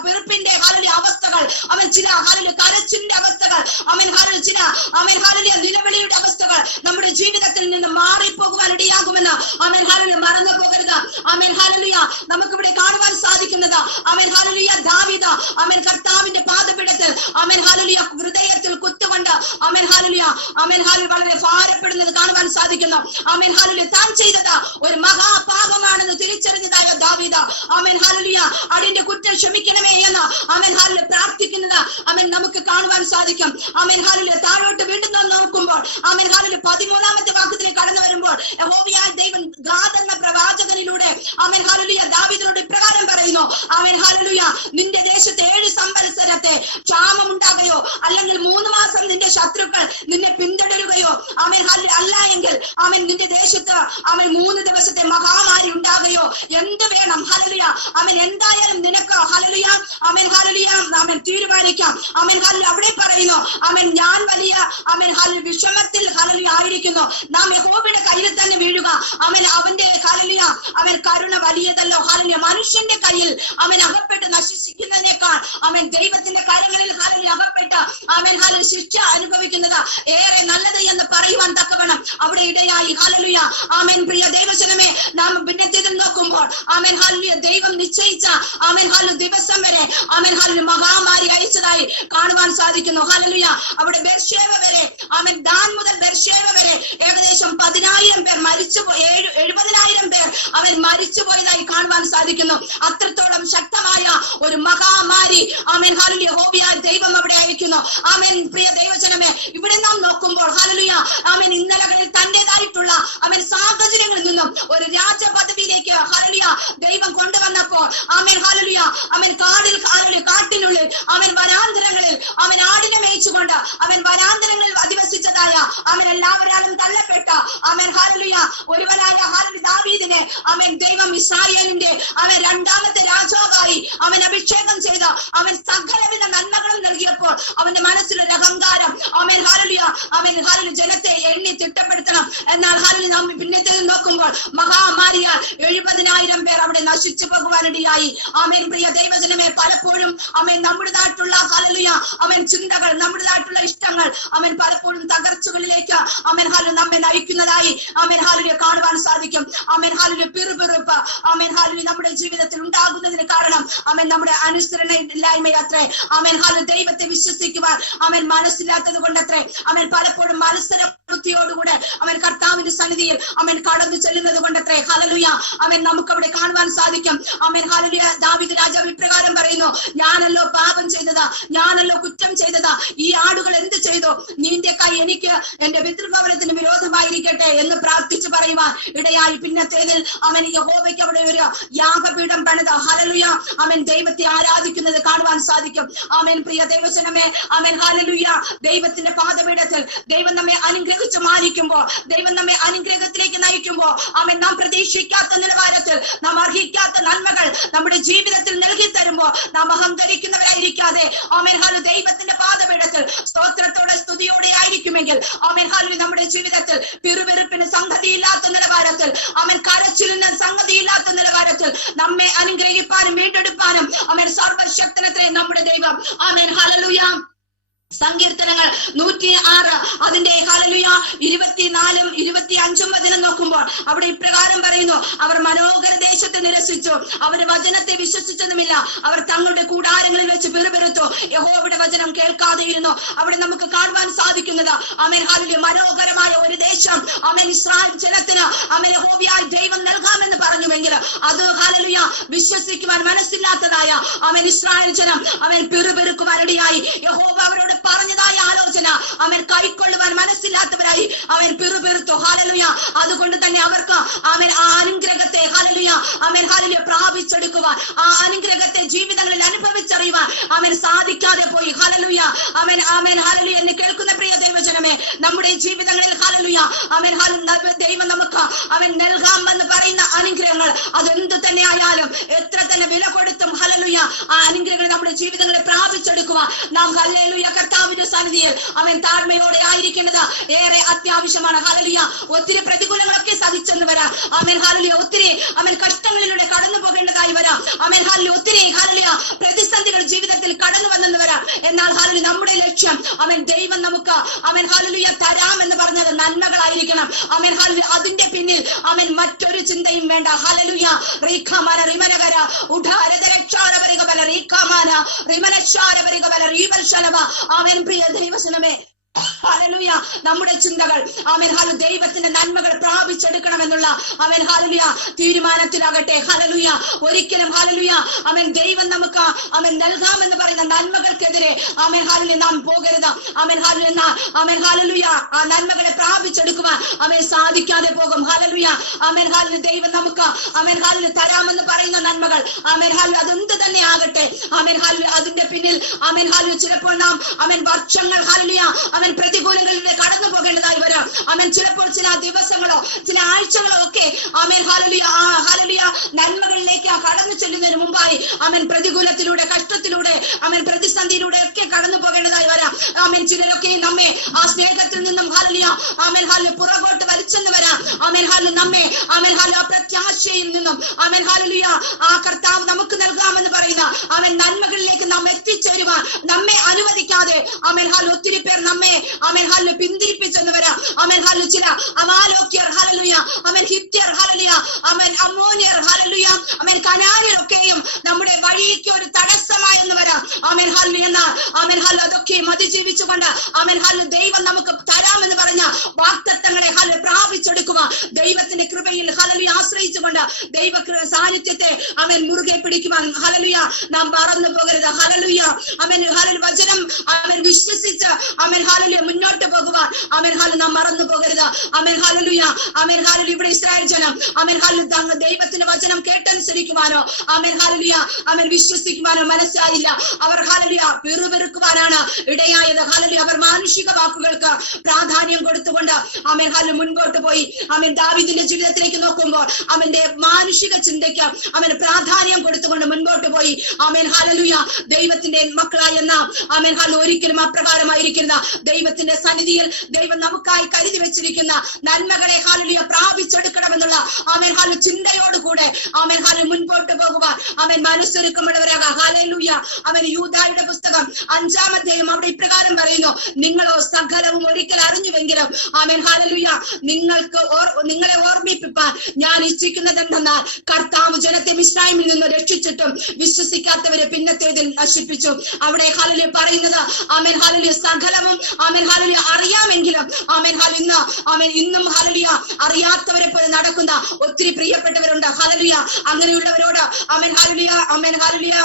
പെറുപ്പിന്റെ ഹാലലുയ അവസ്ഥകൾ, അവൻ ചില ഹാലലുയ കരച്ചിലിന്റെ അവസ്ഥകൾ, അവൻ ഹാലലുയ ചില അവൻ ഹാലലുയ നിലവിളിയുടെ അവസ്ഥകൾ നമ്മുടെ ജീവിതത്തിൽ നിന്ന് മാറിപ്പോകുവാൻ ഇടയാകുമെന്ന് അവൻ ഹാലലുയ മറന്നു പോകരുത്. Amen hallelujah. നമുക്കിവിടെ കാണുവാൻ സാധിക്കുന്നത് ആമേൻ ഹല്ലേലൂയ ദാവീദ് ആമേൻ കർത്താവിന്റെ പാദപീഠത്തിൽ ആമേൻ ഹല്ലേലൂയ ഹൃദയത്തിൽ കുത്തുകൊണ്ട് ആമേൻ ഹല്ലേലൂയ ആമേൻ ഹല്ലേലൂയ വളരെ ഭാരപ്പെടുന്നത് കാണുവാൻ സാധിക്കുന്നു. ആമേൻ ഹല്ലേലൂയ താൻ ചെയ്തത് ഒരു മഹാപാപമാണെന്ന് തിരിച്ചറിഞ്ഞതായ ദാവീദ് ആമേൻ ഹല്ലേലൂയ അതിന്റെ കുറ്റം ക്ഷമിക്കണമേ എന്ന് ആമേൻ ഹല്ലേലൂയ പ്രാർത്ഥിക്കുന്നത് ആമേൻ നമുക്ക് കാണുവാൻ സാധിക്കും. ആമേൻ ഹല്ലേലൂയ താഴോട്ട് വീണ്ടും നോക്കുമ്പോൾ ആമേൻ ഹല്ലേലൂയ 13ാമത്തെ വാക്യത്തിലേക്ക് കടന്നു വരുമ്പോൾ യഹോവയായ ദൈവം ഗാദ് എന്ന പ്രവാചകനിലൂടെ ആമേൻ ഹല്ലേലൂയ ദാവീദിനോട് ഇപ്രകാരം പറയുന്നു. ആമേൻ ഹല്ലേലൂയ നിന്റെ ദേശത്തെ 7 സംവത്സരത്തെ ക്ഷാമം ഉണ്ടാകുകയോ അല്ലെങ്കിൽ 3 മാസം നിന്റെ ശത്രുക്കൾ നിന്നെ പിന്തുടരുകയോ ആമേൻ ഹല്ലേലൂയ അല്ല എങ്കിൽ ആമേൻ നിന്റെ ദേശത്ത് ആമേൻ 3 ദിവസത്തെ മഹാമാരി ഉണ്ടാകുകയോ എന്ത് വേണം ഹല്ലേലൂയ ആമേൻ എന്തായാലും നിനക്ക് ഹല്ലേലൂയ ആമേൻ ഹല്ലേലൂയ ആമേൻ തീരുമാനിക്കാം. ആമേൻ ഹല്ലേലൂയ അവിടെ പറയുന്നു ആമേൻ ഞാൻ വലിയ ആമേൻ ഹല്ലേലൂയ വിഷമത്തിൽ ഹല്ലേലൂയ ആയിരിക്കുന്നു, നാം യഹോവയുടെ കയ്യിൽ തന്നെ വീഴുക. ആമേൻ അവന്റെ ഹല്ലേലൂയ അവൻ കരുണ വലിയതല്ലോ, ഹല്ലേലൂയ മനുഷ്യന്റെ കയ്യിൽ അവൻ അകപ്പെട്ട് നശിക്കുന്നതിനേക്കാൾ അവൻ ദൈവത്തിന്റെ കരങ്ങളിൽ ഹല്ലേലൂയ അകപ്പെട്ട് അവൻ ഹല്ലേലൂയ ശിക്ഷ അനുഭവിക്കുന്നത് ഏറെ നല്ലത് എന്ന് പറയുവാൻ തക്കവണ്ണം അവിടെ ഇടയായി. ഹല്ലേലൂയ ആമേൻ പ്രിയ ദൈവജനമേ, നാം പിന്നത്തേതിൽ നോക്കുമ്പോൾ ആമേൻ ഹല്ലേലൂയ ദൈവം നിശ്ചയിച്ച ആമേൻ ഹല്ലേലൂയ ദിവസം വരെ ആമേൻ ഹല്ലേലൂയ മഹാമാരി അയച്ചതായി കാണുവാൻ സാധിക്കുന്നു. ഹല്ലേലൂയ അവിടെ ബെർശേബ വരെ ആമേൻ ദാൻ മുതൽ ബെർശേബ വരെ ഏകദേശം 10,000 പേർ മരിച്ചു, 70,000 പേർ അവൻ മരിച്ചു പോയതായി കാണുവാൻ സാധിക്കുന്നു. അത്രത്തോളം ശക്തമായ ഒരു മഹാമാരി ആമേൻ ഹല്ലേലൂയ യഹോവയായ ദൈവം അവിടെ അയക്കുന്നു. ആമേൻ പ്രിയ ദൈവജനമേ, ഇവിടെ നാം നോക്കുമ്പോൾ ഹല്ലേലൂയ ആമേൻ ഇന്നലകളിൽ തന്റേതായിട്ടുള്ള അവൻ സാഹചര്യങ്ങളിൽ നിന്നും ഒരു രാജപദവിയിലേക്ക് ഹല്ലേലൂയ ദൈവം കൊണ്ടുവന്നപ്പോൾ ആമേൻ ഹല്ലേലൂയ അവൻ കാട്ടിനുള്ളിൽ അവൻ വനാന്തരങ്ങളിൽ അവൻ ആടിനെ മേയിച്ചുകൊണ്ട് അവൻ വനാന്തരങ്ങളിൽ അധിവസിച്ചതായ അവൻ എല്ലാവരും തള്ളപ്പെട്ട അവൻ ഹല്ലേലൂയ ഒരുവനായ ഹല്ലേലൂയ ദാവീദിനെ അവൻ ദൈവം ഇസ്രായേലിന്റെ അവൻ 2ാമത്തെ രാജാവായി അവൻ അഭിഷേകം ചെയ്ത് അവൻ സകലവിധ നന്മകളും നൽകിയപ്പോൾ അവന്റെ മനസ്സിലൊരു അഹങ്കാരം അവൻ ഹല്ലേലൂയ ജനത്തെ എണ്ണി തിട്ടപ്പെടുത്തണം. എന്നാൽ ഹല്ലേലൂയ നാം പിന്നത്തെ നോക്കുമ്പോൾ മഹാമാരിയാൽ 70,000 പേർ അവിടെ നശിച്ചു പോകുവാനിടയായി. ആമേൻ പ്രിയ ദൈവജനമേ, പലപ്പോഴും അവൻ നമ്മുടേതായിട്ടുള്ള ഹല്ലേലൂയ അവൻ ചിന്തകൾ, നമ്മുടേതായിട്ടുള്ള ഇഷ്ടങ്ങൾ അവൻ പലപ്പോഴും തകർച്ചകളിലേക്ക് അവൻ ഹല്ലേലൂയ നമ്മെ നയിക്കുന്നതായി അവൻ ഹല്ലേലൂയ കാണുവാൻ സാധിക്കും. അവൻ ഹല്ലേലൂയ പിറുപിറുപ്പ് അവൻ ഹല്ലേലൂയ നമ്മുടെ ജീവിതത്തിൽ ഉണ്ടാകുന്നതിന് കാരണം അവൻ നമ്മുടെ അനുസരണയില്ലായ്മയത്രേ. അവൻ ഹല്ലേലൂയ ദൈവത്തെ വിശ്വസിക്കുവാൻ അവൻ മനസ്സിലാത്തത് കൊണ്ടത്രേ. അവൻ പലപ്പോഴും മത്സര ബുദ്ധിയോടുകൂടെ അവൻ കർത്താവിന്റെ സന്നിധിയിൽ അവൻ കടന്നു ചെല്ലുന്നത് കൊണ്ടത്രേ. ഹല്ലേലൂയ അവൻ നമുക്കവിടെ കാണുവാൻ സാധിക്കും. അവൻ ഹല്ലേലൂയ ദാവീദ് രാജാവ് ഇപ്രകാരം പറയുന്നു, ഞാനല്ലോ പാപം ചെയ്തത്, ഞാനല്ലോ കുറ്റം ചെയ്തത്, ഈ ആടുകൾ എന്ത് ചെയ്തു, നിന്റെ കൈ എനിക്ക് എന്റെ പിതൃഭവനത്തിന് വിരോധമായിരിക്കട്ടെ എന്ന് പ്രാർത്ഥിച്ചു പറയുവാൻ ഇടയായി. പിന്നത്തേതിൽ അവൻ യഹോവയ്ക്ക് അവിടെ ഒരു യാഗപീഠം പണിത് ഹല്ലേലൂയ അവൻ ദൈവത്തെ ആരാധിക്കുന്നത് കാണുവാൻ സാധിക്കും. ആമേൻ പ്രിയ ദൈവജനമേ, ആമേൻ ഹല്ലേലൂയ ദൈവത്തിന്റെ പാദപീഠത്തിൽ ദൈവം നമ്മെ അനുഗ്രഹിച്ചു മാനിക്കുമ്പോൾ, ദൈവം നമ്മെ അനുഗ്രഹത്തിലേക്ക് നയിക്കുമ്പോൾ അവൻ നാം പ്രതീക്ഷിക്കാത്ത നിലവാരത്തിൽ നാം അർഹിക്കാത്ത നന്മകൾ നമ്മുടെ ജീവിതത്തിൽ നൽകി തരുമ്പോൾ നാം അഹങ്കരിക്കുന്നവരായിരിക്കാതെ ആമേൻ ഹല്ലേലൂയ ദൈവത്തിന്റെ പാദപീഠത്തിൽ സ്തോത്രത്തോടെ സ്തുതിയോടെ ആയിരിക്കുമെങ്കിൽ ആമേൻ ഹല്ലേലൂയ നമ്മുടെ ജീവിതത്തിൽ പിറുപിറുപ്പിന് സംഗതിയില്ലാത്ത നിലവാരത്തിൽ അവൻ കരച്ചിലിന് സംഗതിയില്ലാത്ത നിലവാരത്തിൽ നമ്മെ അനുഗ്രഹിപ്പാനും വീണ്ടെടുപ്പാനും അവൻ സർവശക്തനത്രേ നമ്മുടെ ദൈവം. Amen hallelujah. സങ്കീർത്തനങ്ങൾ 106 അതിന്റെ ഹല്ലേലൂയ 24 25 വചനം നോക്കുമ്പോൾ അവിടെ ഇപ്രകാരം പറയുന്നു, അവർ മനോഹര ദേശത്ത് നിരസിച്ചു, അവർ വചനത്തെ വിശ്വസിച്ചതുമില്ല, അവർ തങ്ങളുടെ കൂടാരങ്ങളിൽ വെച്ച് പിറുപിറുത്തു, യഹോവയുടെ വചനം കേൾക്കാതെയിരുന്നു. അവിടെ നമുക്ക് കാണുവാൻ സാധിക്കുന്നത് ആമേൻ ഹല്ലേലൂയ മനോഹരമായ ഒരു ദേശം ആമേൻ ഇസ്രായേൽ ജനത്തിന് ആമേൻ യഹോവയായ ദൈവം നൽകാമെന്ന് പറഞ്ഞുവെങ്കിൽ അത് ഹല്ലേലൂയ വിശ്വസിക്കുവാൻ മനസ്സില്ലാത്തതായ ആമേൻ ഇസ്രായേൽ ജനം അവൻ പിറുപിറുക്കുവാനിടയായി. യഹോവ അവരോട് പറഞ്ഞതായ ആലോചന അവൻ കൈക്കൊള്ളുവാൻ മനസ്സില്ലാത്തവരായി അവൻ പിറുപിറുത്തു. ഹല്ലേലൂയ. അതുകൊണ്ട് തന്നെ അവർക്ക് അവൻ ആ അനുഗ്രഹത്തെ ഹല്ലേലൂയ അവൻ ഹല്ലേലൂയ പ്രാപിച്ചെടുക്കുവാൻ, ആ അനുഗ്രഹത്തെ ജീവിതങ്ങളിൽ അനുഭവിച്ചറിയുവാൻ അവൻ സാധിക്കാതെ പോയി. ഹല്ലേലൂയ. അവൻ അവൻ ഹല്ലേലൂയ. എന്നെ കേൾക്കുന്ന പ്രിയ ദൈവജനമേ, നമ്മുടെ ജീവിതങ്ങളിൽ ഹല്ലേലൂയ അവൻ ദൈവം നമുക്ക് അവൻ നൽകാമെന്ന് പറയുന്ന അനുഗ്രഹങ്ങൾ അതെന്തു തന്നെ ആയാലും എത്ര തന്നെ വില കൊടുത്തും ഹല്ലേലൂയ ആ അനുഗ്രഹങ്ങൾ നമ്മുടെ ജീവിതങ്ങളെ പ്രാപിച്ചെടുക്കുവാൻ നാം ഹല്ലേലൂയ കർത്താവിന്റെ സന്നിധിയിൽ അവൻ താഴ്മയോടെ ആയിരിക്കുന്നത് ഏറെ അത്യാവശ്യമാണ്. ഹല്ലേലൂയ. ഒത്തിരി പ്രതികൂലങ്ങളൊക്കെ സഹിച്ചെന്ന് വരാം. അവൻ ഹല്ലേലൂയ ഒത്തിരി അവൻ കഷ്ടങ്ങളിലൂടെ കടന്നു പോകേണ്ടതായി വരാം. അവൻ ഹല്ലേലൂയ ഒത്തിരി ഹല്ലേലൂയ പ്രതിസന്ധികൾ ജീവിതത്തിൽ കടന്നു വന്നെന്ന് വരാം. എന്നാൽ ഹല്ലേലൂയ നമ്മുടെ ലക്ഷ്യം അവൻ ദൈവം നമുക്ക് അവൻ ഹല്ലേലൂയ തരാമെന്ന് പറഞ്ഞത് നന്മകളായിരിക്കണം. അവൻ ഹല്ലേലൂയ അതിന്റെ പിന്നിൽ അവൻ മറ്റൊരു ചിന്തയും വേണ്ട. ഹല്ലേലൂയ. റീഖാമാന റിമനകര ഉഡാരദരക്ഷാരപരികബല റീഖാമാന റിമനക്ഷാരപരികബല റീവൽശലവ. അവൻ പ്രിയ ദൈവജനമേ ഹല്ലേലൂയ നമ്മുടെ ചിന്തകൾ അവൻ ഹല്ലേലൂയ ദൈവത്തിന്റെ നന്മകൾ പ്രാപിച്ചെടുക്കണമെന്നുള്ള അവൻ ഹല്ലേലൂയ തീരുമാനത്തിലാകട്ടെ. ഹല്ലേലൂയ. ഒരിക്കലും ഹല്ലേലൂയ അവൻ ദൈവം നമുക്ക് അവൻ നൽകാമെന്ന് പറയുന്ന നന്മകൾക്കെതിരെ അവൻ ഹല്ലേലൂയ നാം പോകരുത്. അവൻ ഹല്ലേലൂയ അവൻ ഹല്ലേലൂയ ആ നന്മകളെ പ്രാപിച്ചെടുക്കുവാൻ അവൻ സാധിക്കാതെ പോകും. ഹല്ലേലൂയ. അവൻ ഹല്ലേലൂയ ദൈവം നമുക്ക് അവൻ ഹല്ലേലൂയ തരാമെന്ന് പറയുന്ന നന്മകൾ അവൻ ഹല്ലേലൂയ അതെന്ത് തന്നെ ആകട്ടെ അവൻ ഹല്ലേലൂയ അതിന്റെ പിന്നിൽ അവൻ ഹല്ലേലൂയ ചിലപ്പോൾ നാം അവൻ വർഷങ്ങൾ ഹല്ലേലൂയ അവൻ പ്രതികൂലങ്ങളിലൂടെ കടന്നു പോകേണ്ടതായി വരാം. അവൻ ചിലപ്പോൾ ചില ദിവസങ്ങളോ ചില ആഴ്ചകളോ ഒക്കെ അവൻ ഹല്ലേലൂയ ഹല്ലേലൂയ നന്മകളിലേക്ക് കടന്നു ചെല്ലുന്നതിന് മുമ്പായി അവൻ പ്രതികൂലത്തിലൂടെ കഷ്ടത്തിലൂടെ അവൻ പ്രതിസന്ധിയിലൂടെ ഒക്കെ കടന്നു പോകേണ്ടതായി വരാം. അവൻ ചിലരൊക്കെ നമ്മെ ആ സ്നേഹത്തിൽ നിന്നും ഹല്ലേലൂയ അവൻ ഹല്ലേലൂയ പുറകോട്ട് വലിച്ചെന്ന് വരാം. അവൻ ഹല്ലേലൂയ നമ്മെ അവൻ ഹല്ലേലൂയ പ്രത്യാശയിൽ നിന്നും അവൻ ഹല്ലേലൂയ ആ കർത്താവ് നമുക്ക് നൽകാമെന്ന് പറയുന്ന അവൻ നന്മകളിലേക്ക് നാം എത്തിച്ചേരുവാൻ നമ്മെ അനുവദിക്കാതെ അവൻ ഹല്ലേലൂയ ഒത്തിരി പേർ നമ്മെ അവൻ ഹല്ലേലൂയ പിന്തിരിപ്പിച്ചെന്ന് വരാം. അവൻ ഹല്ലേലൂയ ചില അമാലോക്യർ ഹല്ലേലൂയ അവൻ ഹിത്യർ ഹല്ലേലൂയ അവൻ അമ്മോനിയർ ഹല്ലേലൂയ അവൻ കനാന്യർ ഒക്കെയും നമ്മുടെ വഴിക്ക് ഒരു തടസ്സമായെന്ന് വരാം. അവൻ ഹല്ലേലൂയ എന്നാൽ അവൻ ഹല്ലേലൂയ അതൊക്കെ അതിജീവിച്ചുകൊണ്ട് അവൻ ഹല്ലേലൂയ ദൈവം നമുക്ക് തരാമെന്ന് പറഞ്ഞ വാഗ്ദത്തങ്ങളെ ഹല്ലേലൂയ പ്രാപിച്ചെടുക്കുക. ദൈവത്തിന്റെ കൃപയിൽ ഹല്ലേലൂയ ആശ്രയിച്ചുകൊണ്ട് ദൈവ സാന്നിധ്യത്തെ അവൻ മുറുകെ പിടിക്കുവാൻ ഹല്ലേലൂയ നാം മറന്നു പോകരുത്. ഹല്ലേലൂയ അവൻ ഹല്ലേലൂയ വചനം അവൻ വിശ്വസിച്ച് അവൻ ഹല്ലേലൂയ മുന്നോട്ട് പോകുവാൻ അവൻ ഹല്ലേലൂയ നാം മറന്നു പോകരുത്. അവൻ ഹല്ലേലൂയ അവൻ ഹല്ലേലൂയ ഇവിടെ ഇസ്രായേൽ ജനം അവൻ ഹല്ലേലൂയ ദൈവത്തിന്റെ വചനം കേട്ടനുസരിക്കുവാനോ അവൻ ഹല്ലേലൂയ അവൻ വിശ്വസിക്കുവാനോ മനസ്സായില്ല. അവർ ഹല്ലേലൂയ പിറുപിറുക്കുവാനാണ് ഇടയായത്. ഹല്ലേലൂയ അവർ മാനുഷിക വാക്കുകൾക്ക് പ്രാധാന്യം കൊടുത്തുകൊണ്ട് അവൻ ഹല്ലേലൂയ മുൻപോട്ട് പോയി. അവൻ ദാവീദിന്റെ ജീവിതത്തിലേക്ക് നോക്കുമ്പോൾ അവന്റെ മാനുഷിക ചിന്തയ്ക്ക് അവൻ പ്രാധാന്യം കൊടുത്തുകൊണ്ട് മുൻപോട്ട് പോയി. അവൻ ഹല്ലേലൂയ ദൈവത്തിന്റെ മക്കളായി എന്ന അവൻ ഹല്ലേലൂയ ഒരിക്കലും അപ്രകാരമായിരിക്കുന്ന ദൈവത്തിന്റെ സന്നിധിയിൽ ദൈവം നമുക്കായി കരുതി വെച്ചിരിക്കുന്ന നന്മകളെ ഹല്ലേലൂയ പ്രാപിച്ചെടുക്കണമെന്നുള്ള അവൻ ഹല്ലേലൂയ ചിന്തയോടുകൂടെ അവൻ ഹല്ലേലൂയ മുൻപോട്ട് പോകുവാൻ അവൻ മനസ്സൊരുക്കമുള്ളവരാകാം. ഹല്ലേലൂയ. അവൻ യൂദായുടെ പുസ്തകം 5-ാം അധ്യായം അവിടെ ഇപ്രകാരം പറയുന്നു, നിങ്ങളോ സകലവും ഒരിക്കൽ അറിഞ്ഞുവെങ്കിലും അവൻ ഹല്ലേലൂയ നിങ്ങളെ ഓർമ്മിപ്പിപ്പാൻ ഞാൻ ഇച്ഛിക്കുന്നത് എന്തെന്നാൽ കർത്താവ് ജനത്തെ മിസ്രയീമിൽ നിന്ന് രക്ഷിച്ചിട്ടും വിശ്വസിക്കാത്തവരെ പിന്നത്തേതിൽ നശിപ്പിച്ചു. അവിടെ ഹല്ലേലൂയ പറയുന്നത് അവൻ ഹല്ലേലൂയ സകലവും അവൻ ഹല്ലേലൂയ അറിയാമെങ്കിലും അവൻ ഹല്ലേലൂയ ഇന്നും ഹല്ലേലൂയ അറിയാത്തവരെ പോലെ നടക്കുന്ന ഒത്തിരി പ്രിയപ്പെട്ടവരുണ്ട്. ഹല്ലേലൂയ അങ്ങനെയുള്ളവരോട് അവൻ ഹല്ലേലൂയ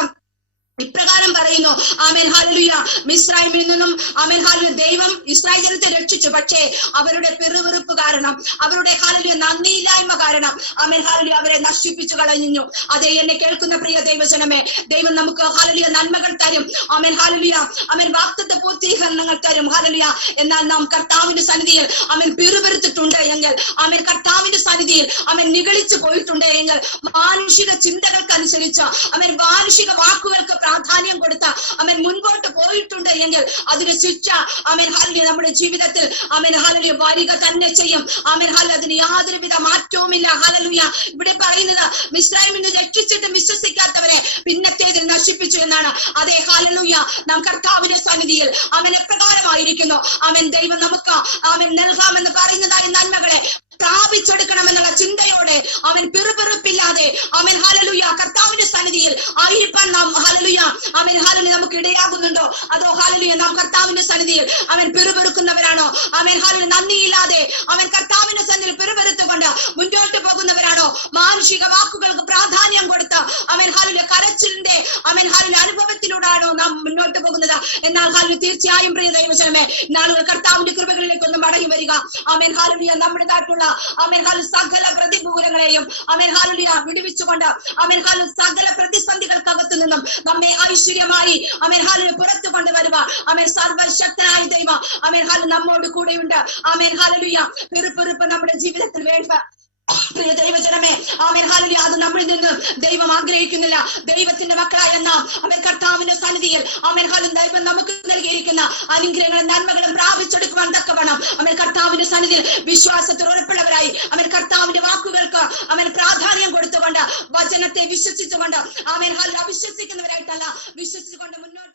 ഇപ്രകാരം പറയുന്നു, ആമേൻ ഹല്ലേലൂയ മിസ്രയീമിൽ നിന്നും ആമേൻ ഹല്ലേലൂയ ദൈവം ഇസ്രായേൽ ജനത്തെ രക്ഷിച്ചു. പക്ഷേ അവരുടെ പിറുപിറുപ്പ് കാരണം അവരുടെ ഹല്ലേലൂയ നന്ദിയില്ലായ്മ കാരണം ആമേൻ ഹല്ലേലൂയ അവരെ നശിപ്പിച്ചു കളഞ്ഞു. അതേ എന്നെ കേൾക്കുന്ന പ്രിയ ദൈവജനമേ, ദൈവം നമുക്ക് ഹല്ലേലൂയ നന്മകൾ തരും. ആമേൻ ഹല്ലേലൂയ ആമേൻ വാഗ്ദത്ത പൂർത്തീകരണങ്ങൾ തരും. ഹല്ലേലൂയ. എന്നാൽ നാം കർത്താവിന്റെ സന്നിധിയിൽ ആമേൻ പിറുപിറുത്തിട്ടുണ്ട് എങ്കിൽ ആമേൻ കർത്താവിന്റെ സന്നിധിയിൽ ആമേൻ നിഗളിച്ചു പോയിട്ടുണ്ട് എങ്കിൽ മാനുഷിക ചിന്തകൾക്കനുസരിച്ച് ആമേൻ മാനുഷിക വാക്കുകൾക്ക് പ്രാധാന്യം കൊടുത്ത അവൻ മുൻപോട്ട് പോയിട്ടുണ്ട് എങ്കിൽ അതിന് ശിക്ഷ അവൻ ഹല്ലേലൂയ നമ്മുടെ ജീവിതത്തിൽ അവൻ ഹല്ലേലൂയ വരിക തന്നെ ചെയ്യും. അവൻ ഹല്ലേലൂയ അതിന് യാതൊരുവിധ മാറ്റവുമില്ല. ഹല്ലേലൂയ ഇവിടെ പറയുന്നത് മിസ്രയീമിൽ നിന്ന് രക്ഷിച്ചിട്ടും വിശ്വസിക്കാത്തവരെ പിന്നത്തേതിൽ നശിപ്പിച്ചു എന്നാണ്. അതേ ഹല്ലേലൂയ നാം കർത്താവിന്റെ സന്നിധിയിൽ അവൻ എപ്രകാരമായിരിക്കുന്നു അവൻ ദൈവം നമുക്ക് അവൻ നൽകാമെന്ന് പറയുന്നതായ നന്മകളെ പ്രാപിച്ചെടുക്കണമെന്നുള്ള ചിന്തയോടെ അവൻ പിറുപിറുപ്പില്ലാതെ അവൻ ഹല്ലേലൂയ കർത്താവിന്റെ സന്നിധിയിൽ ആയിരിക്കാൻ നാം ഹല്ലേലൂയ അവൻ ഹല്ലേലൂയ നമുക്ക് ഇടയാകുന്നുണ്ടോ? അതോ ഹല്ലേലൂയ നാം കർത്താവിന്റെ സന്നിധിയിൽ അവൻ പിറുപിറുക്കുന്നവരാണോ? അവൻ ഹല്ലേലൂയ നന്ദിയില്ലാതെ അവൻ കർത്താവിന്റെ സന്നിധിയിൽ പിറുപിറുത്തുകൊണ്ട് മുന്നോട്ട് പോകുന്നവരാണോ? മാനുഷിക വാക്കുകൾക്ക് പ്രാധാന്യം കൊടുത്ത് അവൻ ഹാലിലെ കരച്ചിലിന്റെ അവൻ ഹാലിലെ അനുഭവത്തിലൂടെയാണോ നാം മുന്നോട്ട് പോകുന്നത്? എന്നാൽ ഹാലിൽ തീർച്ചയായും പ്രിയ ദൈവജനമേ, നാളുകൾ കർത്താവിന്റെ കൃപകളിലേക്ക് ഒന്ന് മടങ്ങി വരിക. ആമേൻ ഹാലലുയ. നമ്മുടെ നാട്ടിലുള്ള ആമേൻ ഹാലിൽ സകല പ്രതികൂലങ്ങളെയും ആമേൻ ഹാലലുയ വിടുവിച്ചുകൊണ്ട് ആമേൻ ഹാലിൽ സകല പ്രതിസന്ധികൾക്കകത്തു നിന്നും നമ്മെ ഐശ്വര്യമായി ആമേൻ ഹാലിന് പുറത്തു കൊണ്ടുവരുക. ആമേൻ സർവശക്തനായ ദൈവം ആമേൻ ഹാലിൽ നമ്മോട് കൂടെയുണ്ട്. ആമേൻ ഹാലലുയ. പിറുപിറുപ്പ് നമ്മുടെ ജീവിതത്തിൽ വേണ്ട പ്രിയ ദൈവജനമേ, ആമേൻ ഹാലലുയ. അത് നമ്മളിൽ നിന്ന് ദൈവം ആഗ്രഹിക്കുന്നില്ല. ദൈവത്തിന്റെ മക്കളായ നാം ആമേൻ കർത്താവിന്റെ സന്നിധിയിൽ ആമേൻ ഹാലും ദൈവം നമുക്ക് നൽകിയിരിക്കുന്ന അനുഗ്രഹങ്ങളും നന്മകളും പ്രാപിച്ചെടുക്കുവാൻ തക്കവണ്ണം ആമേൻ കർത്താവിന്റെ സന്നിധിയിൽ വിശ്വാസത്തിൽ ഉറപ്പുള്ളവരായി ആമേൻ കർത്താവിന്റെ വാക്കുകൾക്ക് ആമേൻ പ്രാധാന്യം കൊടുത്തുകൊണ്ട് വചനത്തെ വിശ്വസിച്ചുകൊണ്ട് ആമേൻ ഹാലിൽ അവിശ്വസിക്കുന്നവരായിട്ടല്ല, വിശ്വസിച്ചുകൊണ്ട് മുന്നോട്ട്